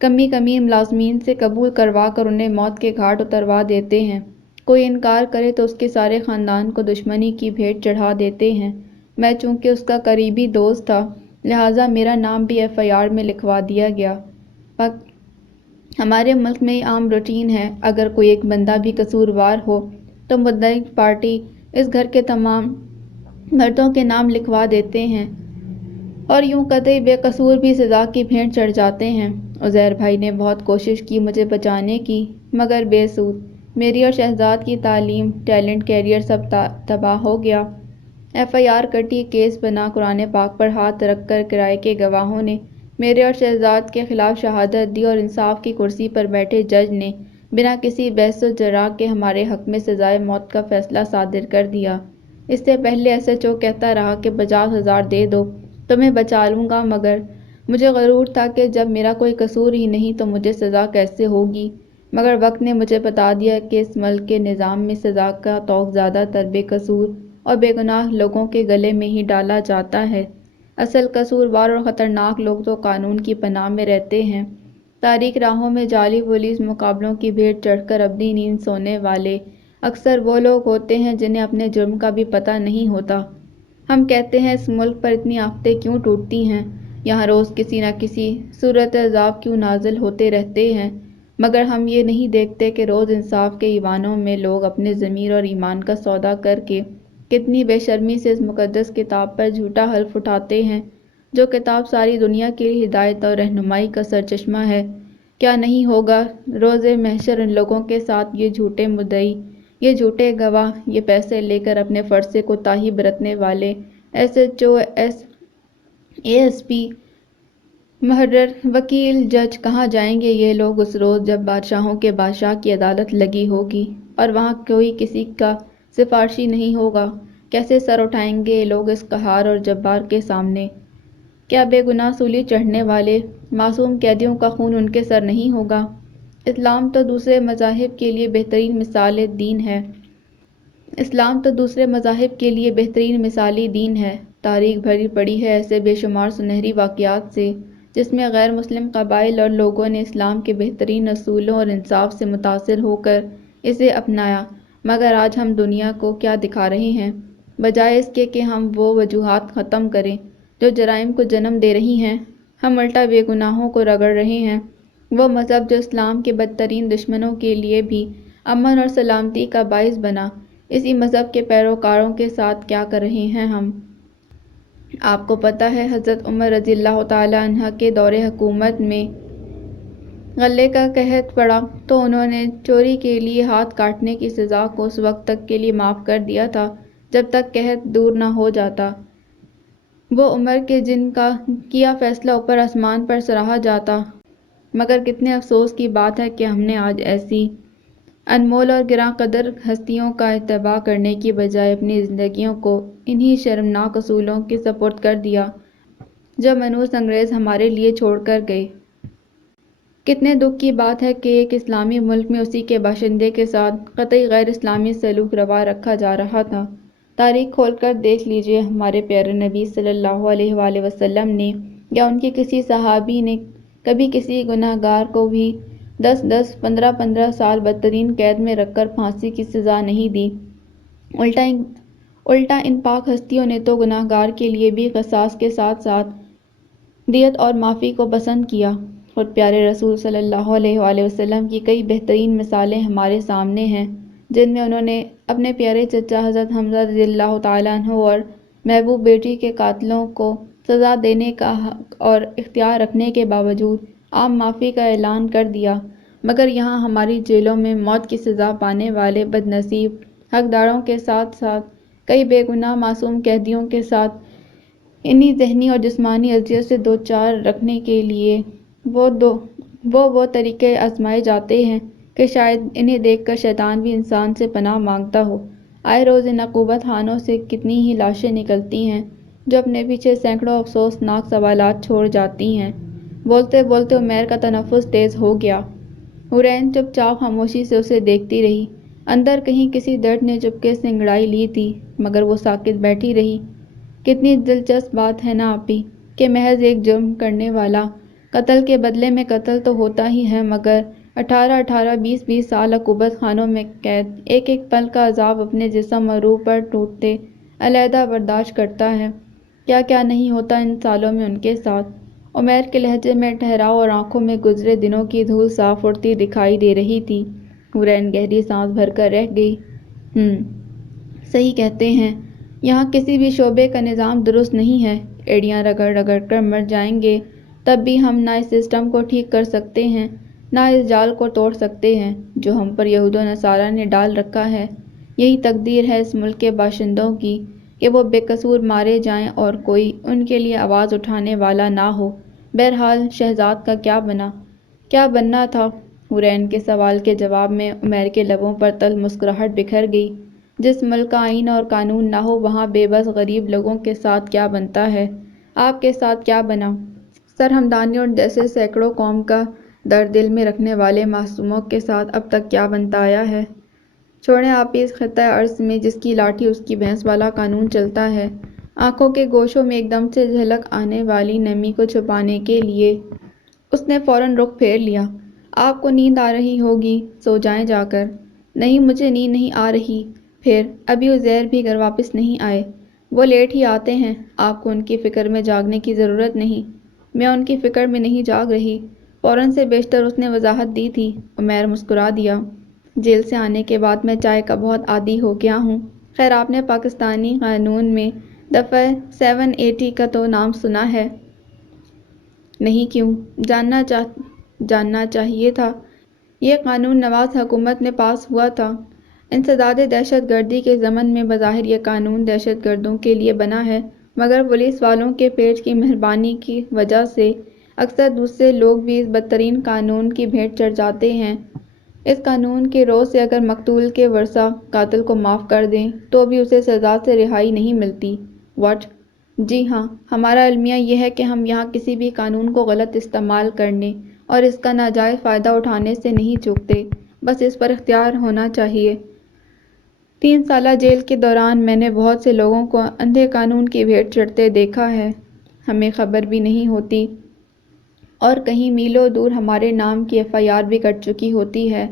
کمی ملازمین سے قبول کروا کر انہیں موت کے گھاٹ اتروا دیتے ہیں۔ کوئی انکار کرے تو اس کے سارے خاندان کو دشمنی کی بھیٹ چڑھا دیتے ہیں۔ میں چونکہ اس کا قریبی دوست تھا، لہٰذا میرا نام بھی ایف آئی آر میں لکھوا دیا گیا۔ ہمارے ملک میں یہ عام روٹین ہے، اگر کوئی ایک بندہ بھی قصوروار ہو تو مدعی پارٹی اس گھر کے تمام مردوں کے نام لکھوا دیتے ہیں، اور یوں قطعی بے قصور بھی سزا کی بھیٹ چڑھ جاتے ہیں۔ عزیر بھائی نے بہت کوشش کی مجھے بچانے کی، مگر بے سود۔ میری اور شہزاد کی تعلیم، ٹیلنٹ، کیریئر سب تباہ ہو گیا۔ ایف آئی آر کٹی، کیس بنا، قرآن پاک پر ہاتھ رکھ کر کرائے کے گواہوں نے میرے اور شہزاد کے خلاف شہادت دی، اور انصاف کی کرسی پر بیٹھے جج نے بنا کسی بحث و جرا کے ہمارے حق میں سزائے موت کا فیصلہ صادر کر دیا۔ اس سے پہلے ایس ایچ او کہتا رہا کہ 50,000 دے دو تو میں بچا لوں گا، مگر مجھے غرور تھا کہ جب میرا کوئی قصور ہی نہیں تو مجھے سزا کیسے ہوگی؟ مگر وقت نے مجھے بتا دیا کہ اس ملک کے نظام میں سزا کا طوق زیادہ تر بے قصور اور بے گناہ لوگوں کے گلے میں ہی ڈالا جاتا ہے۔ اصل قصوروار اور خطرناک لوگ تو قانون کی پناہ میں رہتے ہیں۔ تاریک راہوں میں جعلی پولیس مقابلوں کی بھیٹ چڑھ کر اپنی نیند سونے والے اکثر وہ لوگ ہوتے ہیں جنہیں اپنے جرم کا بھی پتہ نہیں ہوتا۔ ہم کہتے ہیں اس ملک پر اتنی آفتیں کیوں ٹوٹتی ہیں، یہاں روز کسی نہ کسی صورت عذاب کیوں نازل ہوتے رہتے ہیں، مگر ہم یہ نہیں دیکھتے کہ روز انصاف کے ایوانوں میں لوگ اپنے ضمیر اور ایمان کا سودا کر کے کتنی بے شرمی سے اس مقدس کتاب پر جھوٹا حلف اٹھاتے ہیں، جو کتاب ساری دنیا کے لیے ہدایت اور رہنمائی کا سرچشمہ ہے۔ کیا نہیں ہوگا روز محشر ان لوگوں کے ساتھ، یہ جھوٹے مدعی، یہ جھوٹے گواہ، یہ پیسے لے کر اپنے فرض سے کوتاہی برتنے والے S H O, A S P, محرر، وکیل، جج، کہاں جائیں گے یہ لوگ اس روز جب بادشاہوں کے بادشاہ کی عدالت لگی ہوگی اور وہاں کوئی کسی کا سفارشی نہیں ہوگا؟ کیسے سر اٹھائیں گے یہ لوگ اس قہار اور جبار کے سامنے؟ کیا بے گناہ سولی چڑھنے والے معصوم قیدیوں کا خون ان کے سر نہیں ہوگا؟ اسلام تو دوسرے مذاہب کے لیے بہترین مثالی دین ہے۔ تاریخ بھری پڑی ہے ایسے بے شمار سنہری واقعات سے جس میں غیر مسلم قبائل اور لوگوں نے اسلام کے بہترین اصولوں اور انصاف سے متاثر ہو کر اسے اپنایا۔ مگر آج ہم دنیا کو کیا دکھا رہے ہیں؟ بجائے اس کے کہ ہم وہ وجوہات ختم کریں جو جرائم کو جنم دے رہی ہیں، ہم الٹا بے گناہوں کو رگڑ رہے ہیں۔ وہ مذہب جو اسلام کے بدترین دشمنوں کے لیے بھی امن اور سلامتی کا باعث بنا، اسی مذہب کے پیروکاروں کے ساتھ کیا کر رہے ہیں ہم؟ آپ کو پتہ ہے حضرت عمر رضی اللہ تعالیٰ عنہ کے دور حکومت میں غلے کا قحط پڑا تو انہوں نے چوری کے لیے ہاتھ کاٹنے کی سزا کو اس وقت تک کے لیے معاف کر دیا تھا جب تک قحط دور نہ ہو جاتا۔ وہ عمر کے جن کا کیا فیصلہ اوپر آسمان پر سراہا جاتا، مگر کتنے افسوس کی بات ہے کہ ہم نے آج ایسی انمول اور گراں قدر ہستیوں کا اتباع کرنے کی بجائے اپنی زندگیوں کو انہی شرمناک اصولوں کے سپرد کر دیا جو منحوس انگریز ہمارے لیے چھوڑ کر گئے۔ کتنے دکھ کی بات ہے کہ ایک اسلامی ملک میں اسی کے باشندے کے ساتھ قطعی غیر اسلامی سلوک روا رکھا جا رہا تھا۔ تاریخ کھول کر دیکھ لیجئے، ہمارے پیارے نبی صلی اللہ علیہ وآلہ وسلم نے یا ان کے کسی صحابی نے کبھی کسی گناہ گار کو بھی 10 15 سال بدترین قید میں رکھ کر پھانسی کی سزا نہیں دی۔ الٹا ان پاک ہستیوں نے تو گناہ گار کے لیے بھی قصاص کے ساتھ ساتھ دیت اور معافی کو پسند کیا۔ خود پیارے رسول صلی اللہ علیہ وآلہ وسلم کی کئی بہترین مثالیں ہمارے سامنے ہیں، جن میں انہوں نے اپنے پیارے چچا حضرت حمزہ رضی اللہ تعالیٰ عنہ اور محبوب بیٹی کے قاتلوں کو سزا دینے کا حق اور اختیار رکھنے کے باوجود عام معافی کا اعلان کر دیا، مگر یہاں ہماری جیلوں میں موت کی سزا پانے والے بد نصیب حقداروں کے ساتھ ساتھ کئی بے گناہ معصوم قیدیوں کے ساتھ انہی ذہنی اور جسمانی اذیت سے دوچار رکھنے کے لیے وہ طریقے آزمائے جاتے ہیں کہ شاید انہیں دیکھ کر شیطان بھی انسان سے پناہ مانگتا ہو۔ آئے روز ان عقوبت خانوں سے کتنی ہی لاشیں نکلتی ہیں جو اپنے پیچھے سینکڑوں افسوسناک سوالات چھوڑ جاتی ہیں۔ بولتے بولتے عمیر کا تنفس تیز ہو گیا۔ حورین چپ چاپ خاموشی سے اسے دیکھتی رہی۔ اندر کہیں کسی درد نے چپکے سے انگڑائی لی تھی، مگر وہ ساکت بیٹھی رہی۔ کتنی دلچسپ بات ہے نا آپی کہ محض ایک جرم کرنے والا قتل کے بدلے میں قتل تو ہوتا ہی ہے، مگر 18 20 سال عقوبت خانوں میں قید ایک ایک پل کا عذاب اپنے جسم اور روح پر ٹوٹتے علیحدہ برداشت کرتا ہے۔ کیا کیا نہیں ہوتا ان سالوں میں ان کے ساتھ۔ عمیر کے لہجے میں ٹھہراؤ اور آنکھوں میں گزرے دنوں کی دھول صاف اڑتی دکھائی دے رہی تھی۔ حورین گہری سانس بھر کر رہ گئی۔ صحیح کہتے ہیں، یہاں کسی بھی شعبے کا نظام درست نہیں ہے۔ ایڑیاں رگڑ رگڑ کر مر جائیں گے تب بھی ہم نہ اس سسٹم کو ٹھیک کر سکتے ہیں، نہ اس جال کو توڑ سکتے ہیں جو ہم پر یہود و نصارہ نے ڈال رکھا ہے۔ یہی تقدیر ہے اس ملک کے باشندوں کی کہ وہ بے قصور مارے جائیں اور کوئی ان کے لیے آواز اٹھانے والا نہ ہو۔ بہرحال شہزاد کا کیا بننا تھا؟ حورین کے سوال کے جواب میں عمیر کے لبوں پر تلخ مسکراہٹ بکھر گئی۔ جس ملک کا آئین اور قانون نہ ہو وہاں بے بس غریب لوگوں کے ساتھ کیا بنتا ہے؟ آپ کے ساتھ کیا بنا؟ سرہمدانی اور جیسے سینکڑوں قوم کا درد دل میں رکھنے والے معصوموں کے ساتھ اب تک کیا بنتا آیا ہے؟ چھوڑیں آپ اس خطۂ ارض میں جس کی لاٹھی اس کی بھینس والا قانون چلتا ہے۔ آنکھوں کے گوشوں میں ایک دم سے جھلک آنے والی نمی کو چھپانے کے لیے اس نے فوراً رخ پھیر لیا۔ آپ کو نیند آ رہی ہوگی، سو جائیں جا کر۔ نہیں، مجھے نیند نہیں آ رہی۔ پھر ابھی عزیر بھی گھر واپس نہیں آئے؟ وہ لیٹ ہی آتے ہیں، آپ کو ان کی فکر میں جاگنے کی ضرورت نہیں۔ میں ان کی فکر میں نہیں جاگ رہی، فوراً سے بیشتر اس نے وضاحت دی تھی۔ عمیر مسکرا دیا۔ جیل سے آنے کے بعد میں چائے کا بہت عادی ہو گیا ہوں۔ خیر آپ نے پاکستانی قانون میں دفعہ 780 کا تو نام سنا ہے؟ نہیں، کیوں؟ جاننا چاہیے تھا۔ یہ قانون نواز حکومت میں پاس ہوا تھا۔ انسداد دہشت گردی کے ضمن میں بظاہر یہ قانون دہشت گردوں کے لیے بنا ہے، مگر پولیس والوں کے پیٹ کی مہربانی کی وجہ سے اکثر دوسرے لوگ بھی اس بدترین قانون کی بھیٹ چڑھ جاتے ہیں۔ اس قانون کے روز سے اگر مقتول کے ورثاء قاتل کو معاف کر دیں تو بھی اسے سزا سے رہائی نہیں ملتی۔ واٹ؟ جی ہاں، ہمارا المیہ یہ ہے کہ ہم یہاں کسی بھی قانون کو غلط استعمال کرنے اور اس کا ناجائز فائدہ اٹھانے سے نہیں چوکتے، بس اس پر اختیار ہونا چاہیے۔ 3 سالہ جیل کے دوران میں نے بہت سے لوگوں کو اندھے قانون کی بھیٹ چڑھتے دیکھا ہے۔ ہمیں خبر بھی نہیں ہوتی اور کہیں میلوں دور ہمارے نام کی FIR بھی کٹ چکی ہوتی ہے۔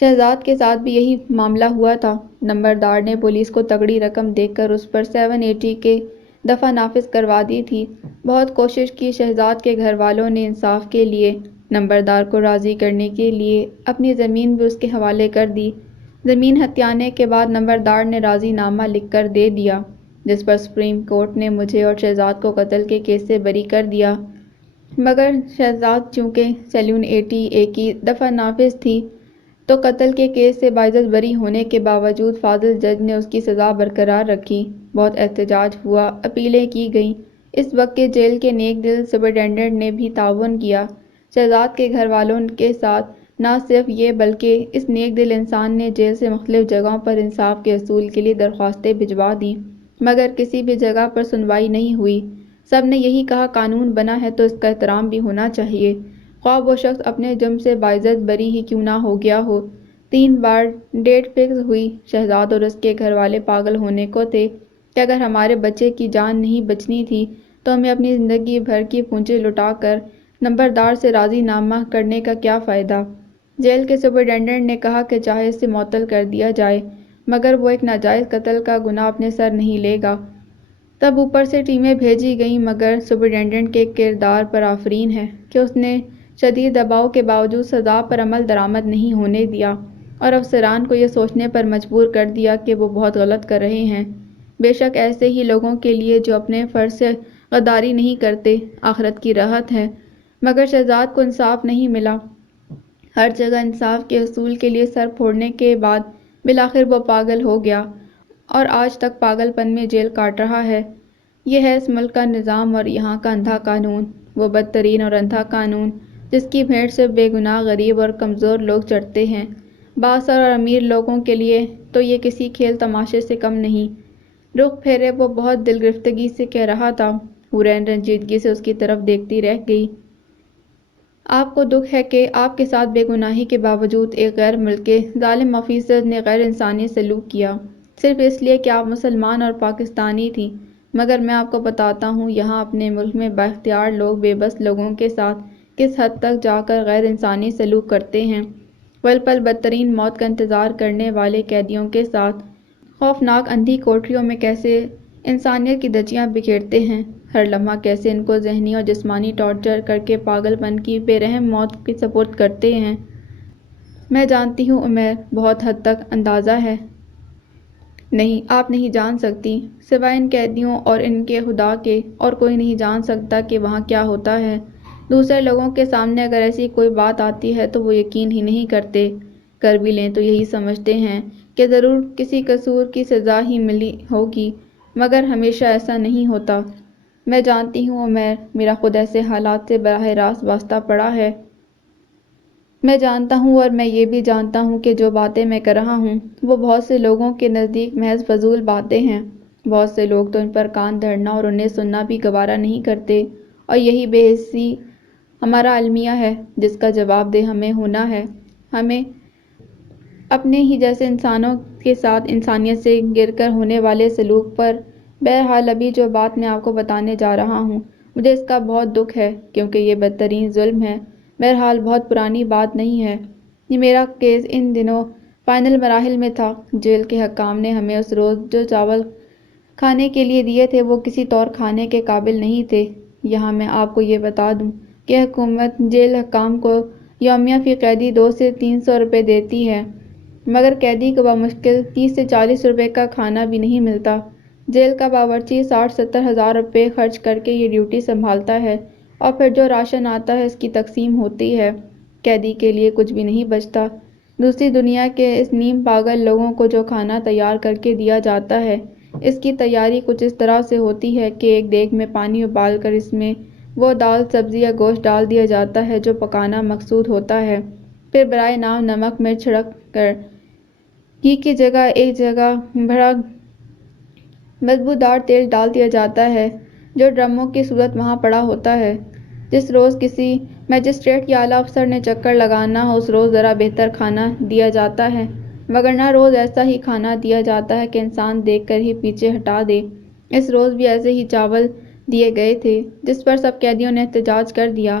شہزاد کے ساتھ بھی یہی معاملہ ہوا تھا۔ نمبردار نے پولیس کو تگڑی رقم دے کر اس پر 780 کے دفعہ نافذ کروا دی تھی۔ بہت کوشش کی شہزاد کے گھر والوں نے انصاف کے لیے۔ نمبردار کو راضی کرنے کے لیے اپنی زمین بھی اس کے حوالے کر دی۔ زمین ہتھیانے کے بعد نمبردار نے راضی نامہ لکھ کر دے دیا، جس پر سپریم کورٹ نے مجھے اور شہزاد کو قتل کے کیس سے بری کر دیا۔ مگر شہزاد چونکہ سیکشن 80A کی دفعہ نافذ تھی تو قتل کے کیس سے باعزت بری ہونے کے باوجود فاضل جج نے اس کی سزا برقرار رکھی۔ بہت احتجاج ہوا، اپیلیں کی گئیں۔ اس وقت کے جیل کے نیک دل سپرنٹنڈنٹ نے بھی تعاون کیا۔ شہزاد کے گھر والوں کے ساتھ نہ صرف یہ بلکہ اس نیک دل انسان نے جیل سے مختلف جگہوں پر انصاف کے حصول کے لیے درخواستیں بھجوا دیں، مگر کسی بھی جگہ پر سنوائی نہیں ہوئی۔ سب نے یہی کہا قانون بنا ہے تو اس کا احترام بھی ہونا چاہیے، خواہ وہ شخص اپنے جرم سے باعزت بری ہی کیوں نہ ہو گیا ہو۔ 3 بار ڈیٹ فکس ہوئی۔ شہزاد اور اس کے گھر والے پاگل ہونے کو تھے کہ اگر ہمارے بچے کی جان نہیں بچنی تھی تو ہمیں اپنی زندگی بھر کی پونجی لٹا کر نمبردار سے راضی نامہ کرنے کا کیا فائدہ۔ جیل کے سپرنٹنڈنٹ نے کہا کہ چاہے اسے معطل کر دیا جائے مگر وہ ایک ناجائز قتل کا گناہ اپنے سر نہیں لے گا۔ تب اوپر سے ٹیمیں بھیجی گئیں، مگر سپرنٹنڈنٹ کے کردار پر آفرین ہے کہ اس نے شدید دباؤ کے باوجود سزا پر عمل درآمد نہیں ہونے دیا اور افسران کو یہ سوچنے پر مجبور کر دیا کہ وہ بہت غلط کر رہے ہیں۔ بے شک ایسے ہی لوگوں کے لیے جو اپنے فرض سے غداری نہیں کرتے آخرت کی راحت ہے، مگر شہزاد کو انصاف نہیں ملا۔ ہر جگہ انصاف کے حصول کے لیے سر پھوڑنے کے بعد بالآخر وہ پاگل ہو گیا اور آج تک پاگل پن میں جیل کاٹ رہا ہے۔ یہ ہے اس ملک کا نظام اور یہاں کا اندھا قانون، وہ بدترین اور اندھا قانون جس کی بھیٹ سے بے گناہ غریب اور کمزور لوگ چڑھتے ہیں۔ بااثر اور امیر لوگوں کے لیے تو یہ کسی کھیل تماشے سے کم نہیں۔ رخ پھیرے وہ بہت دل گرفتگی سے کہہ رہا تھا۔ حورین رنجیدگی سے اس کی طرف دیکھتی رہ گئی۔ آپ کو دکھ ہے کہ آپ کے ساتھ بے گناہی کے باوجود ایک غیر ملکی ظالم آفیسر نے غیر انسانی سلوک کیا، صرف اس لیے کہ آپ مسلمان اور پاکستانی تھیں۔ مگر میں آپ کو بتاتا ہوں یہاں اپنے ملک میں بااختیار لوگ بے بس لوگوں کے ساتھ کس حد تک جا کر غیر انسانی سلوک کرتے ہیں۔ پل پل بدترین موت کا انتظار کرنے والے قیدیوں کے ساتھ خوفناک اندھی کوٹریوں میں کیسے انسانیت کی دھجیاں بکھیرتے ہیں، ہر لمحہ کیسے ان کو ذہنی اور جسمانی ٹارچر کر کے پاگل پن کی بے رحم موت کے سپرد کرتے ہیں۔ میں جانتی ہوں عمیر، بہت حد تک اندازہ ہے۔ نہیں، آپ نہیں جان سکتی، سوائے ان قیدیوں اور ان کے خدا کے اور کوئی نہیں جان سکتا کہ وہاں کیا ہوتا ہے۔ دوسرے لوگوں کے سامنے اگر ایسی کوئی بات آتی ہے تو وہ یقین ہی نہیں کرتے، کر بھی لیں تو یہی سمجھتے ہیں کہ ضرور کسی قصور کی سزا ہی ملی ہوگی، مگر ہمیشہ ایسا نہیں ہوتا۔ میں جانتی ہوں عمیر، میرا خود ایسے حالات سے براہ راست واسطہ پڑا ہے۔ میں جانتا ہوں اور میں یہ بھی جانتا ہوں کہ جو باتیں میں کر رہا ہوں وہ بہت سے لوگوں کے نزدیک محض فضول باتیں ہیں۔ بہت سے لوگ تو ان پر کان دھرنا اور انہیں سننا بھی گوارا نہیں کرتے، اور یہی بے حسی ہمارا المیہ ہے جس کا جواب دہ ہمیں ہونا ہے۔ ہمیں اپنے ہی جیسے انسانوں کے ساتھ انسانیت سے گر کر ہونے والے سلوک پر۔ بہرحال ابھی جو بات میں آپ کو بتانے جا رہا ہوں مجھے اس کا بہت دکھ ہے کیونکہ یہ بدترین ظلم ہے۔ بہرحال بہت پرانی بات نہیں ہے، یہ میرا کیس ان دنوں فائنل مراحل میں تھا۔ جیل کے حکام نے ہمیں اس روز جو چاول کھانے کے لیے دیے تھے وہ کسی طور کھانے کے قابل نہیں تھے۔ یہاں میں آپ کو یہ بتا دوں کہ حکومت جیل حکام کو یومیہ فی قیدی 200 سے 300 روپے دیتی ہے، مگر قیدی کو بمشکل 30 سے 40 روپے کا کھانا بھی نہیں ملتا۔ جیل کا باورچی 60-70 ہزار روپے خرچ کر کے یہ ڈیوٹی سنبھالتا ہے اور پھر جو راشن آتا ہے اس کی تقسیم ہوتی ہے، قیدی کے لیے کچھ بھی نہیں بچتا۔ دوسری دنیا کے اس نیم پاگل لوگوں کو جو کھانا تیار کر کے دیا جاتا ہے اس کی تیاری کچھ اس طرح سے ہوتی ہے کہ ایک دیگ میں پانی ابال کر اس میں وہ دال، سبزی یا گوشت ڈال دیا جاتا ہے جو پکانا مقصود ہوتا ہے، پھر برائے نام نمک مرچ چھڑک کر گھی کی جگہ ایک جگہ بھرا بدبودار تیل ڈال دیا جاتا ہے جو ڈرموں کی صورت وہاں پڑا ہوتا ہے۔ جس روز کسی مجسٹریٹ یا اعلیٰ افسر نے چکر لگانا ہو اس روز ذرا بہتر کھانا دیا جاتا ہے، وگرنہ روز ایسا ہی کھانا دیا جاتا ہے کہ انسان دیکھ کر ہی پیچھے ہٹا دے۔ اس روز بھی ایسے ہی چاول دیے گئے تھے، جس پر سب قیدیوں نے احتجاج کر دیا۔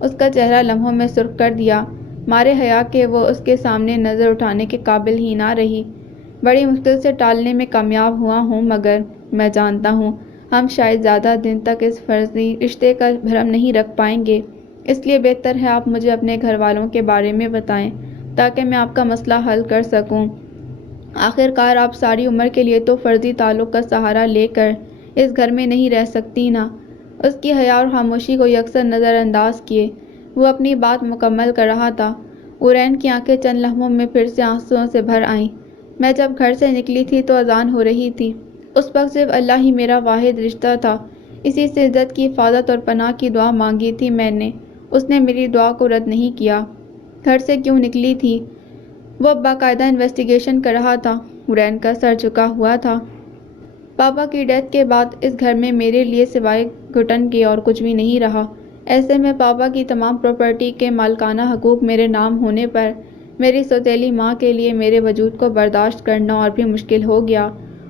اس کا چہرہ لمحوں میں سرخ کر دیا، مارے حیا کہ وہ اس کے سامنے نظر اٹھانے کے قابل ہی نہ رہی۔ بڑی مشکل سے ٹالنے میں کامیاب ہوا ہوں، مگر میں جانتا ہوں ہم شاید زیادہ دن تک اس فرضی رشتے کا بھرم نہیں رکھ پائیں گے، اس لیے بہتر ہے آپ مجھے اپنے گھر والوں کے بارے میں بتائیں تاکہ میں آپ کا مسئلہ حل کر سکوں۔ آخر کار آپ ساری عمر کے لیے تو فرضی تعلق کا سہارا لے کر اس گھر میں نہیں رہ سکتی نا۔ اس کی حیا اور خاموشی کو یکسر نظر انداز کیے وہ اپنی بات مکمل کر رہا تھا۔ اورین کی آنکھیں چند لمحوں میں پھر سے آنسوؤں سے بھر آئیں۔ میں جب گھر سے نکلی تھی تو اذان ہو رہی تھی۔ اس وقت صرف اللہ ہی میرا واحد رشتہ تھا، اسی سے عزت کی حفاظت اور پناہ کی دعا مانگی تھی میں نے، اس نے میری دعا کو رد نہیں کیا۔ گھر سے کیوں نکلی تھی؟ وہ باقاعدہ انویسٹیگیشن کر رہا تھا۔ اورین کا سر جھکا ہوا تھا۔ پاپا کی ڈیتھ کے بعد اس گھر میں میرے لیے سوائے گھٹن کے اور کچھ بھی نہیں رہا۔ ایسے میں پاپا کی تمام پراپرٹی کے مالکانہ حقوق میرے نام ہونے پر میری سوتیلی ماں کے لیے میرے وجود کو برداشت کرنا اور بھی مشکل ہو گیا۔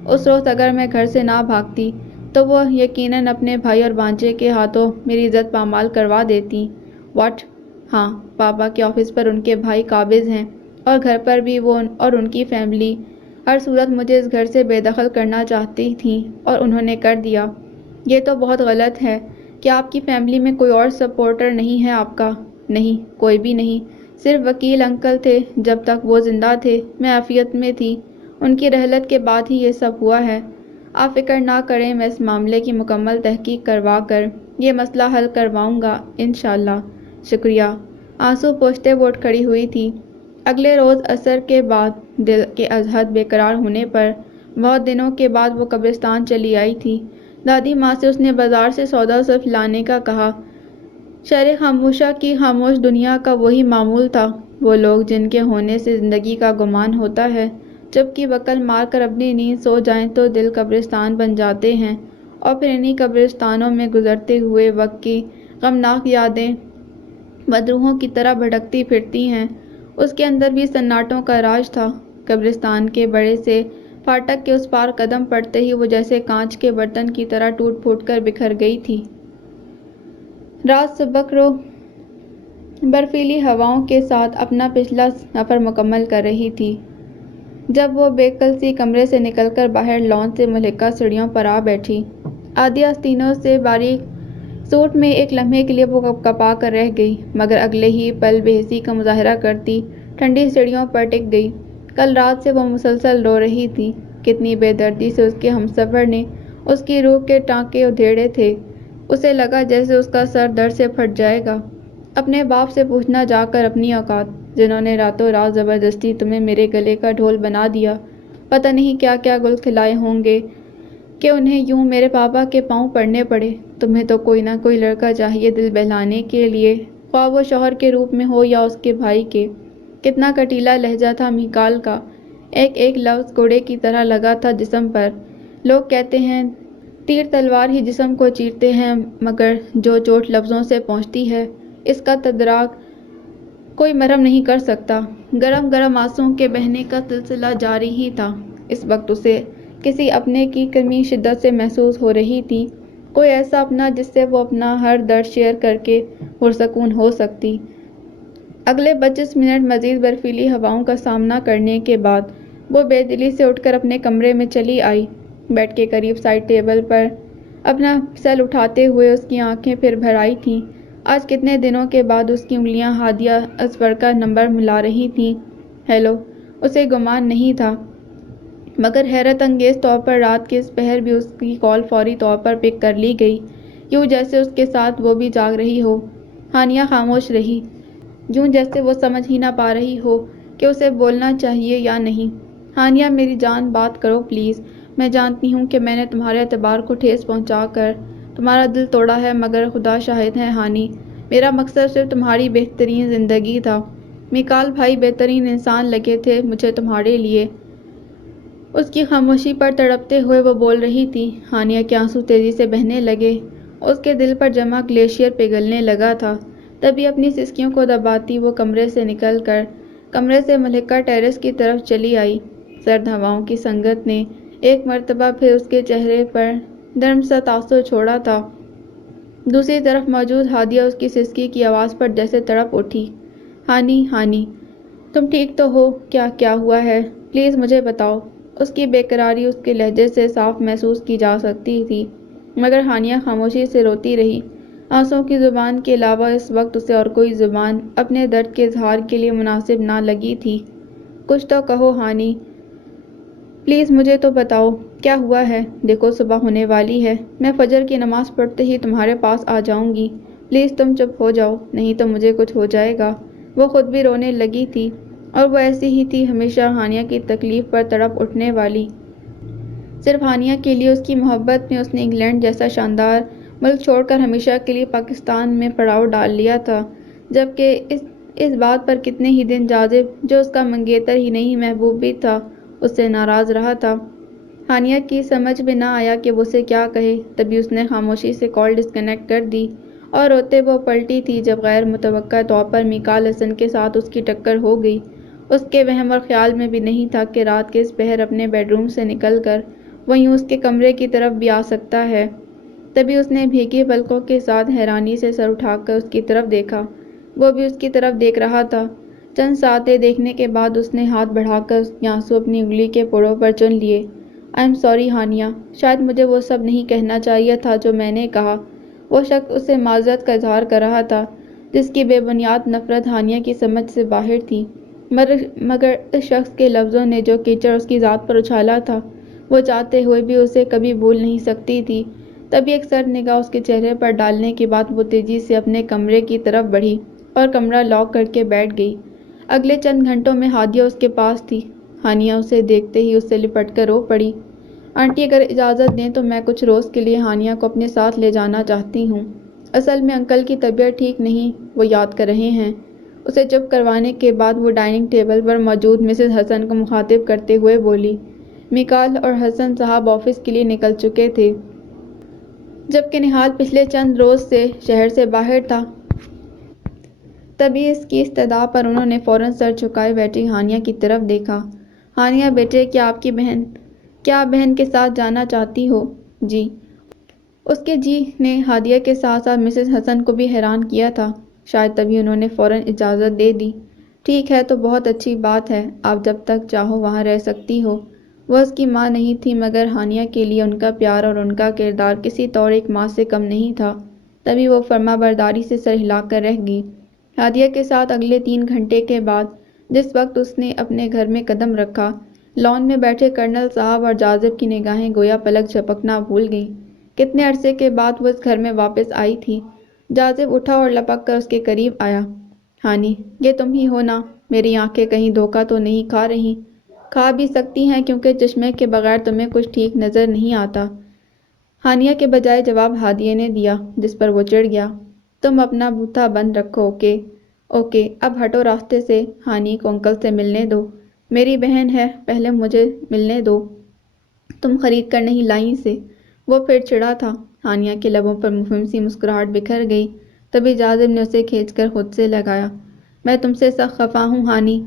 اس روز اگر میں گھر سے نہ بھاگتی تو وہ یقیناً اپنے بھائی اور بھانجے کے ہاتھوں میری عزت پامال کروا دیتی۔ واٹ؟ ہاں، پاپا کے آفس پر ان کے بھائی قابض ہیں اور گھر پر بھی وہ اور ان کی فیملی۔ ہر صورت مجھے اس گھر سے بے دخل کرنا چاہتی تھیں اور انہوں نے کر دیا۔ یہ تو بہت غلط ہے۔ کیا آپ کی فیملی میں کوئی اور سپورٹر نہیں ہے آپ کا؟ نہیں، کوئی بھی نہیں، صرف وکیل انکل تھے جب تک وہ زندہ تھے میں عافیت میں تھی، ان کی رحلت کے بعد ہی یہ سب ہوا ہے۔ آپ فکر نہ کریں، میں اس معاملے کی مکمل تحقیق کروا کر یہ مسئلہ حل کرواؤں گا انشاءاللہ۔ شکریہ۔ آنسو پوچھتے وہ اٹھ کھڑی ہوئی تھی۔ اگلے روز عصر کے بعد دل کے ازحد بے قرار ہونے پر بہت دنوں کے بعد وہ قبرستان چلی آئی تھی۔ دادی ماں سے اس نے بازار سے سودا صرف لانے کا کہا۔ شرِ خاموشہ کی خاموش دنیا کا وہی معمول تھا، وہ لوگ جن کے ہونے سے زندگی کا گمان ہوتا ہے، جبکہ وکل مار کر اپنی نیند سو جائیں تو دل قبرستان بن جاتے ہیں، اور پھر انہی قبرستانوں میں گزرتے ہوئے وقت کی غمناک یادیں بدروحوں کی طرح بھٹکتی پھرتی ہیں۔ اس کے اندر بھی سناٹوں کا راج تھا۔ قبرستان کے بڑے سے پھاٹک کے اس پار قدم پڑتے ہی وہ جیسے کانچ کے برتن کی طرح ٹوٹ پھوٹ کر بکھر گئی تھی۔ رات سبک رو برفیلی ہواؤں کے ساتھ اپنا پچھلا سفر مکمل کر رہی تھی جب وہ بے کل سی کمرے سے نکل کر باہر لان سے ملحقہ سیڑھیوں پر آ بیٹھی۔ آدھی آستینوں سے باریک سوٹ میں ایک لمحے کے لیے وہ کپا کر رہ گئی، مگر اگلے ہی پل بے حسی کا مظاہرہ کرتی ٹھنڈی سیڑھیوں پر ٹک گئی۔ کل رات سے وہ مسلسل رو رہی تھی۔ کتنی بے دردی سے اس کے ہمسفر نے اس کی روح کے ٹانکے ادھیڑے تھے۔ اسے لگا جیسے اس کا سر درد سے پھٹ جائے گا۔ اپنے باپ سے پوچھنا جا کر اپنی اوقات، جنہوں نے راتوں رات زبردستی تمہیں میرے گلے کا ڈھول بنا دیا۔ پتہ نہیں کیا کیا گل کھلائے ہوں گے کہ انہیں یوں میرے پاپا کے پاؤں پڑنے پڑے۔ تمہیں تو کوئی نہ کوئی لڑکا چاہیے دل بہلانے کے لیے، خواہ وہ شوہر کے روپ میں ہو یا اس کے بھائی کے۔ کتنا کٹیلا لہجہ تھا میکال کا، ایک ایک لفظ کوڑے کی طرح لگا تھا جسم پر۔ لوگ کہتے ہیں تیر تلوار ہی جسم کو چیرتے ہیں، مگر جو چوٹ لفظوں سے پہنچتی ہے اس کا تدارک کوئی مرہم نہیں کر سکتا۔ گرم گرم آنسوؤں کے بہنے کا سلسلہ جاری ہی تھا۔ اس وقت اسے کسی اپنے کی کمی شدت سے محسوس ہو رہی تھی، کوئی ایسا اپنا جس سے وہ اپنا ہر درد شیئر کر کے پرسکون ہو سکتی۔ اگلے 25 منٹ مزید برفیلی ہواؤں کا سامنا کرنے کے بعد وہ بے دلی سے اٹھ کر اپنے کمرے میں چلی آئی۔ بیڈ کے قریب سائڈ ٹیبل پر اپنا سر اٹھاتے ہوئے اس کی آنکھیں پھر بھر آئی تھیں۔ آج کتنے دنوں کے بعد اس کی انگلیاں ہادیہ اصفر کا نمبر ملا رہی تھیں۔ ہیلو! اسے گمان نہیں تھا، مگر حیرت انگیز طور پر رات کے اس پہر بھی اس کی کال فوری طور پر پک کر لی گئی، یوں جیسے اس کے ساتھ وہ بھی جاگ رہی ہو۔ ہانیہ خاموش رہی، یوں جیسے وہ سمجھ ہی نہ پا رہی ہو کہ اسے بولنا چاہیے یا نہیں۔ ہانیہ میری جان، بات کرو پلیز۔ میں جانتی ہوں کہ میں نے تمہارے اعتبار کو ٹھیس پہنچا کر تمہارا دل توڑا ہے، مگر خدا شاہد ہے ہانی، میرا مقصد صرف تمہاری بہترین زندگی تھا۔ میکال بھائی بہترین انسان لگے تھے مجھے تمہارے لیے۔ اس کی خاموشی پر تڑپتے ہوئے وہ بول رہی تھی۔ ہانیہ کے آنسو تیزی سے بہنے لگے، اس کے دل پر جمع گلیشیئر پگھلنے لگا تھا۔ تبھی اپنی سسکیوں کو دباتی وہ کمرے سے نکل کر کمرے سے ملحقہ ٹیرس کی طرف چلی آئی۔ سرد ہواؤں کی سنگت نے ایک مرتبہ پھر اس کے چہرے پر نرم سا تاثر چھوڑا تھا۔ دوسری طرف موجود ہادیہ اس کی سسکی کی آواز پر جیسے تڑپ اٹھی۔ ہانی، ہانی، تم ٹھیک تو ہو؟ کیا ہوا ہے؟ پلیز مجھے بتاؤ۔ اس کی بے قراری اس کے لہجے سے صاف محسوس کی جا سکتی تھی، مگر ہانیہ خاموشی سے روتی رہی۔ آنسوں کی زبان کے علاوہ اس وقت اسے اور کوئی زبان اپنے درد کے اظہار کے لیے مناسب نہ لگی تھی۔ کچھ تو کہو ہانی، پلیز مجھے تو بتاؤ، کیا ہوا ہے؟ دیکھو صبح ہونے والی ہے، میں فجر کی نماز پڑھتے ہی تمہارے پاس آ جاؤں گی، پلیز تم چپ ہو جاؤ، نہیں تو مجھے کچھ ہو جائے گا۔ وہ خود بھی رونے لگی تھی، اور وہ ایسی ہی تھی، ہمیشہ ہانیہ کی تکلیف پر تڑپ اٹھنے والی۔ صرف ہانیہ کے لیے اس کی محبت میں اس نے انگلینڈ جیسا شاندار ملک چھوڑ کر ہمیشہ کے لیے پاکستان میں پڑاؤ ڈال لیا تھا، جبکہ اس بات پر کتنے ہی دن جاذب، جو اس کا منگیتر ہی نہیں محبوب بھی تھا، اس سے ناراض رہا تھا۔ ہانیہ کی سمجھ میں نہ آیا کہ وہ اسے کیا کہے، تبھی اس نے خاموشی سے کال ڈسکنیکٹ کر دی، اور روتے وہ پلٹی تھی جب غیر متوقع طور پر میکال حسن کے ساتھ اس کی ٹکر ہو گئی۔ اس کے وہم اور خیال میں بھی نہیں تھا کہ رات کے اس پہر اپنے بیڈ روم سے نکل کر وہ یوں اس کے کمرے کی طرف بھی آ سکتا ہے۔ تبھی اس نے بھیگی پلکوں کے ساتھ حیرانی سے سر اٹھا کر اس کی طرف دیکھا، وہ بھی اس کی طرف دیکھ رہا تھا۔ چند ساتیں دیکھنے کے بعد اس نے ہاتھ بڑھا کر اس کے آنسو اپنی انگلی کے پڑوں پر چن لیے۔ آئی ایم سوری ہانیہ، شاید مجھے وہ سب نہیں کہنا چاہیے تھا جو میں نے کہا۔ وہ شخص اسے معذرت کا اظہار کر رہا تھا، جس کی بے بنیاد نفرت ہانیہ کی سمجھ سے باہر تھی، مگر اس شخص کے لفظوں نے جو کیچڑ اس کی ذات پر اچھالا تھا، وہ چاہتے ہوئے بھی اسے کبھی بھول نہیں سکتی تھی۔ تبھی ایک سرد نگاہ اس کے چہرے پر ڈالنے کے بعد وہ تیزی سے اپنے کمرے کی طرف بڑھی اور کمرہ لاک کر کے بیٹھ گئی۔ اگلے چند گھنٹوں میں ہادیہ اس کے پاس تھی۔ ہانیہ اسے دیکھتے ہی اس سے لپٹ کر رو پڑی۔ آنٹی اگر اجازت دیں تو میں کچھ روز کے لیے ہانیہ کو اپنے ساتھ لے جانا چاہتی ہوں۔ اصل میں انکل کی طبیعت ٹھیک نہیں، وہ یاد کر رہے ہیں۔ اسے چپ کروانے کے بعد وہ ڈائننگ ٹیبل پر موجود مسز حسن کو مخاطب کرتے ہوئے بولی۔ میکال اور حسن صاحب آفس کے لیے نکل چکے تھے، جبکہ نہال پچھلے چند روز سے شہر سے باہر تھا۔ تبھی اس کی استدعا پر انہوں نے فوراً سر جھکائے بیٹھی ہانیہ کی طرف دیکھا۔ ہانیہ بیٹے، کیا آپ بہن کے ساتھ جانا چاہتی ہو؟ جی۔ اس کے جی نے ہادیہ کے ساتھ ساتھ مسز حسن کو بھی حیران کیا تھا، شاید تبھی انہوں نے فوراً اجازت دے دی۔ ٹھیک ہے تو بہت اچھی بات ہے، آپ جب تک چاہو وہاں رہ سکتی ہو۔ وہ اس کی ماں نہیں تھی، مگر ہانیہ کے لیے ان کا پیار اور ان کا کردار کسی طور ایک ماں سے کم نہیں تھا۔ تبھی وہ فرما برداری سے سر ہلا کر رہ گئی۔ ہادیہ کے ساتھ اگلے 3 گھنٹے کے بعد، جس وقت اس نے اپنے گھر میں قدم رکھا، لان میں بیٹھے کرنل صاحب اور جاذب کی نگاہیں گویا پلک جھپکنا بھول گئیں۔ کتنے عرصے کے بعد وہ اس گھر میں واپس آئی تھی۔ جاذب اٹھا اور لپک کر اس کے قریب آیا۔ ہانی، یہ تم ہی ہو نا؟ میری آنکھیں کہیں دھوکہ تو نہیں کھا رہی؟ کھا بھی سکتی ہیں، کیونکہ چشمے کے بغیر تمہیں کچھ ٹھیک نظر نہیں آتا۔ ہانیہ کے بجائے جواب ہادیہ نے دیا، جس پر وہ چڑھ گیا۔ تم اپنا بوتھا بند رکھو، اوکے؟ اوکے، اب ہٹو راستے سے، ہانی کو انکل سے ملنے دو۔ میری بہن ہے، پہلے مجھے ملنے دو۔ تم خرید کر نہیں لائی اسے؟ وہ پھر چڑھا تھا۔ ہانیہ کے لبوں پر مفہوم سی مسکراہٹ بکھر گئی، تبھی جاذب نے اسے کھینچ کر خود سے لگایا۔ میں تم سے سخت خفا ہوں ہانی،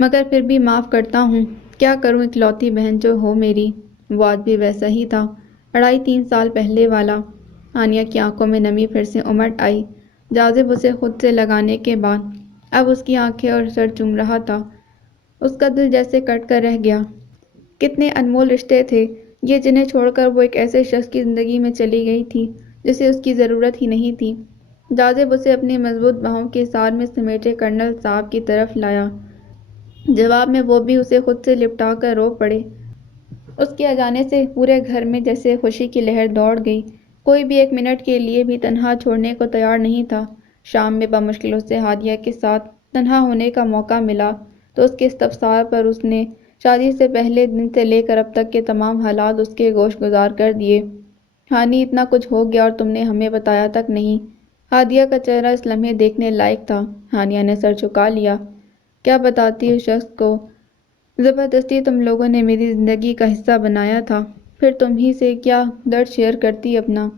مگر پھر بھی معاف کرتا ہوں۔ کیا کروں، اکلوتی بہن جو ہو میری۔ وہ آج بھی ویسا ہی تھا، 2.5-3 سال پہلے والا۔ ہانیہ کی آنکھوں میں نمی پھر سے امٹ آئی۔ جاذب اسے خود سے لگانے کے بعد اب اس کی آنکھیں اور سر چوم رہا تھا۔ اس کا دل جیسے کٹ کر رہ گیا۔ کتنے انمول رشتے تھے یہ، جنہیں چھوڑ کر وہ ایک ایسے شخص کی زندگی میں چلی گئی تھی جسے اس کی ضرورت ہی نہیں تھی۔ جاذب اسے اپنی مضبوط باہوں کے سار میں سمیٹے کرنل صاحب کی طرف لایا۔ جواب میں وہ بھی اسے خود سے لپٹا کر رو پڑے۔ اس کے آ جانے سے پورے گھر میں جیسے خوشی کی لہر دوڑ گئی۔ کوئی بھی 1 منٹ کے لیے بھی تنہا چھوڑنے کو تیار نہیں تھا۔ شام میں بمشکل اسے ہادیہ کے ساتھ تنہا ہونے کا موقع ملا، تو اس کے استفسار پر اس نے شادی سے پہلے دن سے لے کر اب تک کے تمام حالات اس کے گوش گزار کر دیے۔ ہانی، اتنا کچھ ہو گیا اور تم نے ہمیں بتایا تک نہیں۔ ہادیہ کا چہرہ اس لمحے دیکھنے لائق تھا۔ ہانیہ نے سر جھکا لیا۔ کیا بتاتی اس شخص کو؟ زبردستی تم لوگوں نے میری زندگی کا حصہ بنایا تھا، پھر تم ہی سے کیا درد شیئر کرتی اپنا؟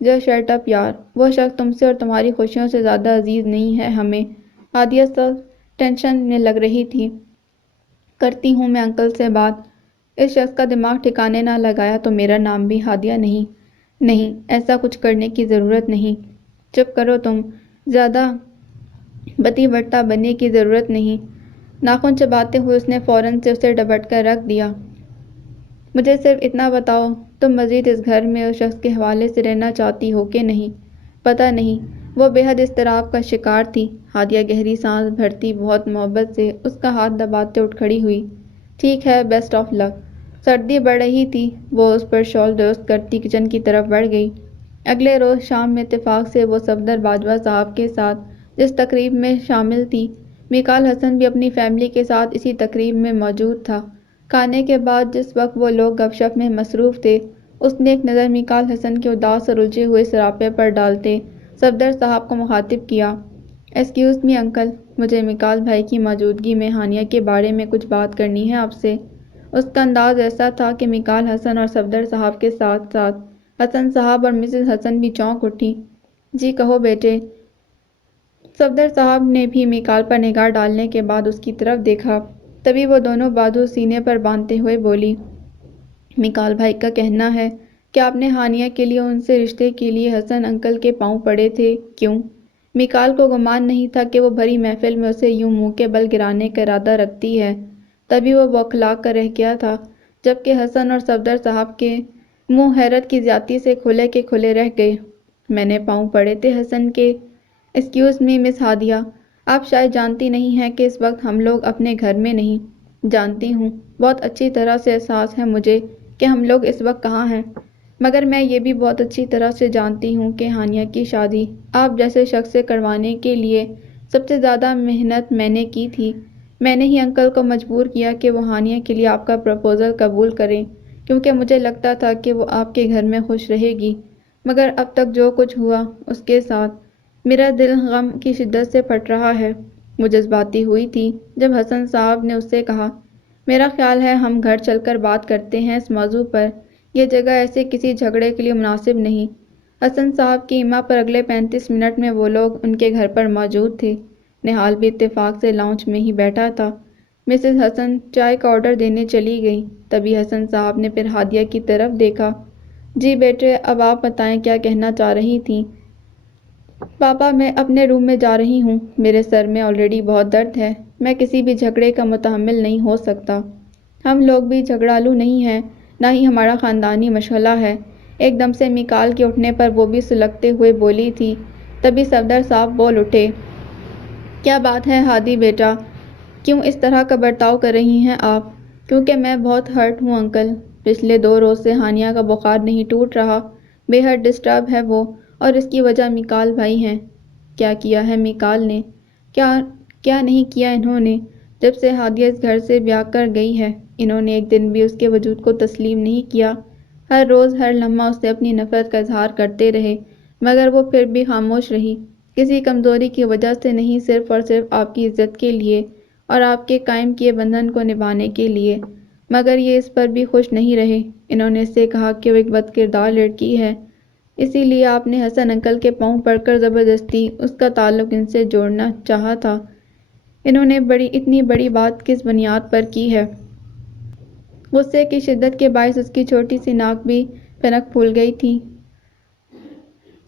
جسٹ شٹ اپ یار، وہ شخص تم سے اور تمہاری خوشیوں سے زیادہ عزیز نہیں ہے ہمیں۔ ہادیہ سب ٹینشن میں لگ رہی تھی۔ کرتی ہوں میں انکل سے بات۔ اس شخص کا دماغ ٹھکانے نہ لگایا تو میرا نام بھی ہادیہ نہیں۔ نہیں، ایسا کچھ کرنے کی ضرورت نہیں۔ چپ کرو تم، زیادہ بتی بٹتا بننے کی ضرورت نہیں۔ ناخن چباتے ہوئے اس نے فوراً سے اسے ڈپٹ کر رکھ دیا۔ مجھے صرف اتنا بتاؤ، تم مزید اس گھر میں اس شخص کے حوالے سے رہنا چاہتی ہو کہ نہیں؟ پتہ نہیں، وہ بے حد اضطراب کا شکار تھی۔ ہادیہ گہری سانس بھرتی بہت محبت سے اس کا ہاتھ دباتے اٹھ کھڑی ہوئی۔ ٹھیک ہے، بیسٹ آف لک۔ سردی بڑھ رہی تھی، وہ اس پر شال درست کرتی کچن کی طرف بڑھ گئی۔ اگلے روز شام میں اتفاق سے وہ صفدر باجوہ صاحب کے ساتھ جس تقریب میں شامل تھی، میکال حسن بھی اپنی فیملی کے ساتھ اسی تقریب میں موجود تھا۔ کھانے کے بعد جس وقت وہ لوگ گپ شپ میں مصروف تھے، اس نے ایک نظر میکال حسن کے اداس اور الجھے ہوئے سراپے پر ڈالتے صفدر صاحب کو مخاطب کیا۔ ایکسکیوز می انکل، مجھے میکال بھائی کی موجودگی میں ہانیہ کے بارے میں کچھ بات کرنی ہے آپ سے۔ اس کا انداز ایسا تھا کہ میکال حسن اور صفدر صاحب کے ساتھ ساتھ حسن صاحب اور مسز حسن بھی چونک اٹھی۔ جی کہو بیٹے۔ صفدر صاحب نے بھی میکال پر نگاہ ڈالنے کے بعد اس کی طرف دیکھا، تبھی وہ دونوں بازو سینے پر باندھتے ہوئے بولی، میکال بھائی کا کہنا ہے کہ آپ نے ہانیہ کے لیے ان سے رشتے کے لیے حسن انکل کے پاؤں پڑے تھے، کیوں؟ میکال کو گمان نہیں تھا کہ وہ بھری محفل میں اسے یوں منہ کے بل گرانے کا ارادہ رکھتی ہے، تبھی وہ بوکھلا کر رہ گیا تھا، جبکہ حسن اور صفدر صاحب کے منہ حیرت کی زیادتی سے کھلے کے کھلے رہ گئے۔ میں نے پاؤں پڑے تھے حسن کے؟ ایکسکیوز می مس ہادیہ، آپ شاید جانتی نہیں ہیں کہ اس وقت ہم لوگ اپنے گھر میں نہیں۔ جانتی ہوں، بہت اچھی طرح سے احساس ہے مجھے کہ ہم لوگ اس وقت کہاں ہیں، مگر میں یہ بھی بہت اچھی طرح سے جانتی ہوں کہ ہانیہ کی شادی آپ جیسے شخص سے کروانے کے لیے سب سے زیادہ محنت میں نے کی تھی۔ میں نے ہی انکل کو مجبور کیا کہ وہ ہانیہ کے لیے آپ کا پرپوزل قبول کریں، کیونکہ مجھے لگتا تھا کہ وہ آپ کے گھر میں خوش رہے گی، مگر اب تک جو کچھ ہوا اس کے ساتھ میرا دل غم کی شدت سے پھٹ رہا ہے۔ وہ جذباتی ہوئی تھی جب حسن صاحب نے اس سے کہا، میرا خیال ہے ہم گھر چل کر بات کرتے ہیں اس موضوع پر، یہ جگہ ایسے کسی جھگڑے کے لیے مناسب نہیں۔ حسن صاحب کی ایما پر اگلے 35 منٹ میں وہ لوگ ان کے گھر پر موجود تھے۔ نہال بھی اتفاق سے لاؤنج میں ہی بیٹھا تھا۔ مسز حسن چائے کا آرڈر دینے چلی گئی، تبھی حسن صاحب نے پھر ہادیہ کی طرف دیکھا۔ جی بیٹے، اب آپ بتائیں کیا کہنا چاہ رہی تھیں؟ پاپا، میں اپنے روم میں جا رہی ہوں، میرے سر میں آلریڈی بہت درد ہے، میں کسی بھی جھگڑے کا متحمل نہیں ہو سکتا۔ ہم لوگ بھی جھگڑالو نہیں ہیں، نہ ہی ہمارا خاندانی مشغلہ ہے۔ ایک دم سے میکال کے اٹھنے پر وہ بھی سلگتے ہوئے بولی تھی، تبھی صفدر صاحب بول اٹھے، کیا بات ہے ہادی بیٹا، کیوں اس طرح کا برتاؤ کر رہی ہیں آپ؟ کیونکہ میں بہت ہرٹ ہوں انکل، پچھلے 2 روز سے ہانیہ کا بخار نہیں ٹوٹ رہا، بے حد ڈسٹرب ہے وہ، اور اس کی وجہ میکال بھائی ہیں۔ کیا کیا ہے میکال نے؟ کیا نہیں کیا انہوں نے؟ جب سے ہادیہ اس گھر سے بیاہ کر گئی ہے، انہوں نے ایک دن بھی اس کے وجود کو تسلیم نہیں کیا۔ ہر روز ہر لمحہ اس سے اپنی نفرت کا اظہار کرتے رہے، مگر وہ پھر بھی خاموش رہی، کسی کمزوری کی وجہ سے نہیں، صرف اور صرف آپ کی عزت کے لیے اور آپ کے قائم کیے بندھن کو نبھانے کے لیے۔ مگر یہ اس پر بھی خوش نہیں رہے، انہوں نے اس سے کہا کہ وہ ایک بد کردار لڑکی ہے، اسی لیے آپ نے حسن انکل کے پاؤں پڑ کر زبردستی اس کا تعلق ان سے جوڑنا چاہا تھا۔ انہوں نے اتنی بڑی بات کس بنیاد پر کی ہے؟ غصے کی شدت کے باعث اس کی چھوٹی سی ناک بھی پھنک پھول گئی تھی۔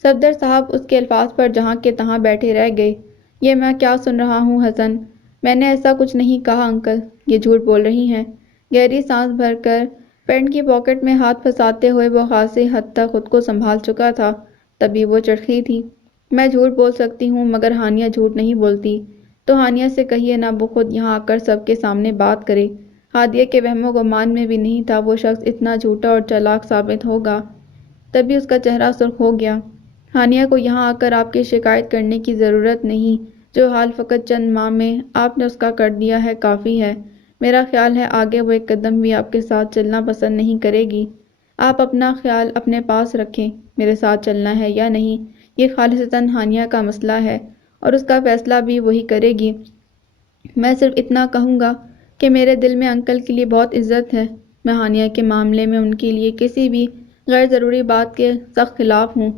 صفدر صاحب اس کے الفاظ پر جہاں کے تہاں بیٹھے رہ گئے۔ یہ میں کیا سن رہا ہوں حسن؟ میں نے ایسا کچھ نہیں کہا انکل، یہ جھوٹ بول رہی ہیں۔ گہری سانس بھر کر پینٹ کی پاکٹ میں ہاتھ پھنساتے ہوئے وہ خاصی حد تک خود کو سنبھال چکا تھا، تبھی وہ چڑھی تھی، میں جھوٹ بول سکتی ہوں مگر ہانیہ جھوٹ نہیں بولتی، تو ہانیہ سے کہیے نہ وہ خود یہاں آ کر سب کے سامنے بات کرے۔ ہادیہ کے وہم و گمان میں بھی نہیں تھا وہ شخص اتنا جھوٹا اور چالاک ثابت ہوگا۔ تبھی اس کا چہرہ سرخ ہو گیا۔ ہانیہ کو یہاں آ کر آپ کی شکایت کرنے کی ضرورت نہیں، جو حال فقط چند ماہ میں آپ نے اس کا کر دیا ہے کافی ہے۔ میرا خیال ہے آگے وہ ایک قدم بھی آپ کے ساتھ چلنا پسند نہیں کرے گی۔ آپ اپنا خیال اپنے پاس رکھیں، میرے ساتھ چلنا ہے یا نہیں، یہ خالصتاً ہانیہ کا مسئلہ ہے اور اس کا فیصلہ بھی وہی کرے گی۔ میں صرف اتنا کہوں گا کہ میرے دل میں انکل کے لیے بہت عزت ہے، میں ہانیہ کے معاملے میں ان کے لیے کسی بھی غیر ضروری بات کے سخت خلاف ہوں۔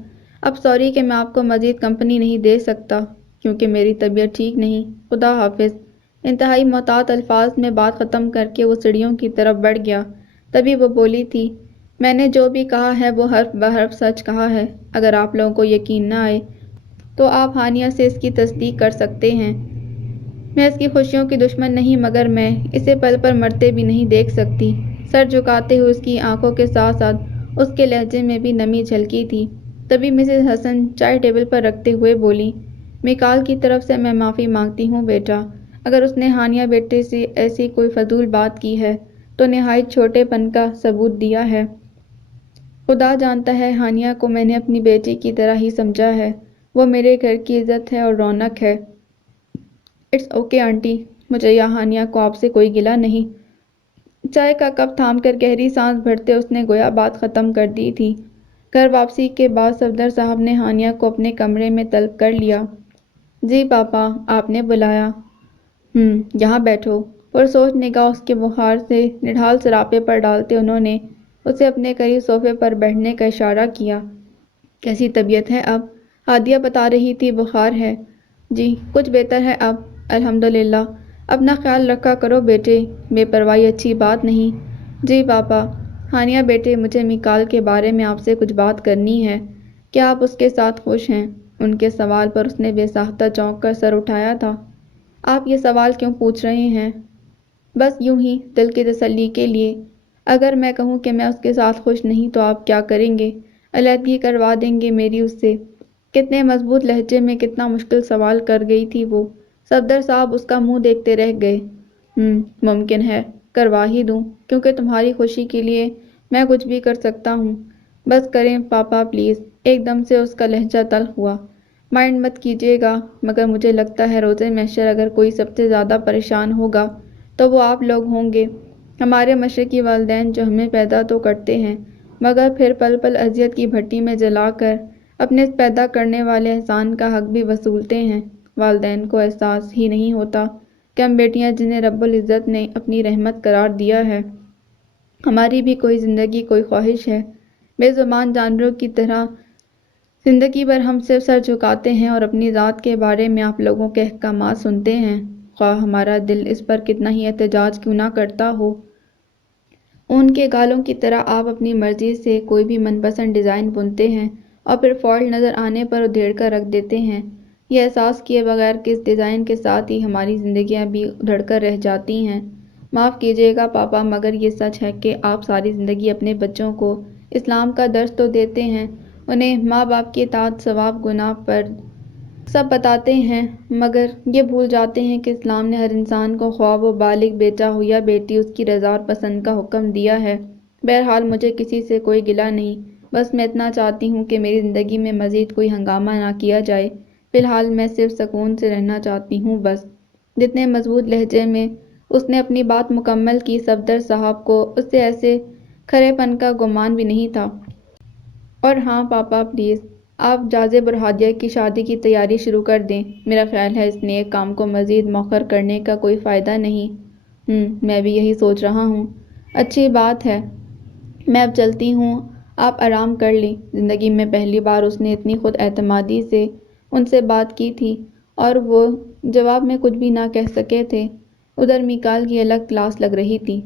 اب سوری کہ میں آپ کو مزید کمپنی نہیں دے سکتا، کیونکہ میری طبیعت ٹھیک نہیں، خدا حافظ۔ انتہائی محتاط الفاظ میں بات ختم کر کے وہ سیڑھیوں کی طرف بڑھ گیا، تبھی وہ بولی تھی، میں نے جو بھی کہا ہے وہ حرف بحرف سچ کہا ہے۔ اگر آپ لوگوں کو یقین نہ آئے تو آپ ہانیہ سے اس کی تصدیق کر سکتے ہیں۔ میں اس کی خوشیوں کی دشمن نہیں مگر میں اسے پل پر مرتے بھی نہیں دیکھ سکتی۔ سر جھکاتے ہوئے اس کی آنکھوں کے ساتھ ساتھ اس کے لہجے میں بھی نمی جھلکی تھی۔ تبھی مسز حسن چائے ٹیبل پر رکھتے ہوئے بولی، میکال کی طرف سے میں معافی مانگتی ہوں بیٹا۔ اگر اس نے ہانیہ بیٹے سے ایسی کوئی فضول بات کی ہے تو نہایت چھوٹے پن کا ثبوت دیا ہے۔ خدا جانتا ہے ہانیہ کو میں نے اپنی بیٹی کی طرح ہی سمجھا ہے۔ وہ میرے گھر کی عزت ہے اور رونق ہے۔ اٹس اوکے آنٹی، مجھے یا ہانیہ کو آپ سے کوئی گلہ نہیں۔ چائے کا کپ تھام کر گہری سانس بھرتے اس نے گویا بات ختم کر دی تھی۔ گھر واپسی کے بعد صفدر صاحب نے ہانیہ کو اپنے کمرے میں طلب کر لیا۔ جی پاپا، آپ نے بلایا؟ یہاں بیٹھو۔ پرسوچ نگاہ اس کے بخار سے نڈھال سراپے پر ڈالتے انہوں نے اسے اپنے قریب صوفے پر بیٹھنے کا اشارہ کیا۔ کیسی طبیعت ہے اب؟ ہادیہ بتا رہی تھی بخار ہے۔ جی، کچھ بہتر ہے اب، الحمدللہ۔ اپنا خیال رکھا کرو بیٹے، بے پرواہی اچھی بات نہیں۔ جی پاپا۔ ہانیہ بیٹے، مجھے میکال کے بارے میں آپ سے کچھ بات کرنی ہے۔ کیا آپ اس کے ساتھ خوش ہیں؟ ان کے سوال پر اس نے بے ساختہ چونک کر سر اٹھایا تھا۔ آپ یہ سوال کیوں پوچھ رہے ہیں؟ بس یوں ہی، دل کی تسلی کے لیے۔ اگر میں کہوں کہ میں اس کے ساتھ خوش نہیں تو آپ کیا کریں گے؟ علیحدگی کروا دیں گے میری اس سے؟ کتنے مضبوط لہجے میں کتنا مشکل سوال کر گئی تھی وہ۔ صفدر صاحب اس کا منہ دیکھتے رہ گئے۔ ممکن ہے، کروا ہی دوں، کیونکہ تمہاری خوشی کے لیے میں کچھ بھی کر سکتا ہوں۔ بس کریں پاپا پلیز۔ ایک دم سے اس کا لہجہ تلخ ہوا۔ مائنڈ مت کیجیے گا، مگر مجھے لگتا ہے روز محشر اگر کوئی سب سے زیادہ پریشان ہوگا تو وہ آپ لوگ ہوں گے، ہمارے مشرقی والدین جو ہمیں پیدا تو کرتے ہیں مگر پھر پل پل اذیت کی بھٹی میں جلا کر اپنے اس پیدا کرنے والے احسان کا حق بھی وصولتے ہیں۔ والدین کو احساس ہی نہیں ہوتا کہ ہم بیٹیاں جنہیں رب العزت نے اپنی رحمت قرار دیا ہے، ہماری بھی کوئی زندگی، کوئی خواہش ہے۔ بے زبان جانوروں کی طرح زندگی بھر ہم صرف سر جھکاتے ہیں اور اپنی ذات کے بارے میں آپ لوگوں کے احکامات سنتے ہیں، خواہ ہمارا دل اس پر کتنا ہی احتجاج کیوں نہ کرتا ہو۔ اون کے گالوں کی طرح آپ اپنی مرضی سے کوئی بھی من پسند ڈیزائن بنتے ہیں اور پھر فالٹ نظر آنے پر ادھیڑ کر رکھ دیتے ہیں، یہ احساس کیے بغیر کہ اس ڈیزائن کے ساتھ ہی ہماری زندگیاں بھی ادھڑ کر رہ جاتی ہیں۔ معاف کیجیے گا پاپا، مگر یہ سچ ہے کہ آپ ساری زندگی اپنے بچوں کو اسلام کا درس تو دیتے ہیں، انہیں ماں باپ کی اطاعت، ثواب، گناہ پر سب بتاتے ہیں، مگر یہ بھول جاتے ہیں کہ اسلام نے ہر انسان کو خواہ وہ بالغ بیٹا ہو یا بیٹی اس کی رضا اور پسند کا حکم دیا ہے۔ بہرحال مجھے کسی سے کوئی گلہ نہیں، بس میں اتنا چاہتی ہوں کہ میری زندگی میں مزید کوئی ہنگامہ نہ کیا جائے۔ فی الحال میں صرف سکون سے رہنا چاہتی ہوں بس۔ جتنے مضبوط لہجے میں اس نے اپنی بات مکمل کی، صفدر صاحب کو اس سے ایسے کھرے پن کا گمان بھی نہیں تھا۔ اور ہاں پاپا پلیز، آپ جاذب اور ہادیہ کی شادی کی تیاری شروع کر دیں۔ میرا خیال ہے اس نیک کام کو مزید مؤخر کرنے کا کوئی فائدہ نہیں۔ میں بھی یہی سوچ رہا ہوں۔ اچھی بات ہے، میں اب چلتی ہوں، آپ آرام کر لیں۔ زندگی میں پہلی بار اس نے اتنی خود اعتمادی سے ان سے بات کی تھی اور وہ جواب میں کچھ بھی نہ کہہ سکے تھے۔ ادھر میکال کی الگ کلاس لگ رہی تھی۔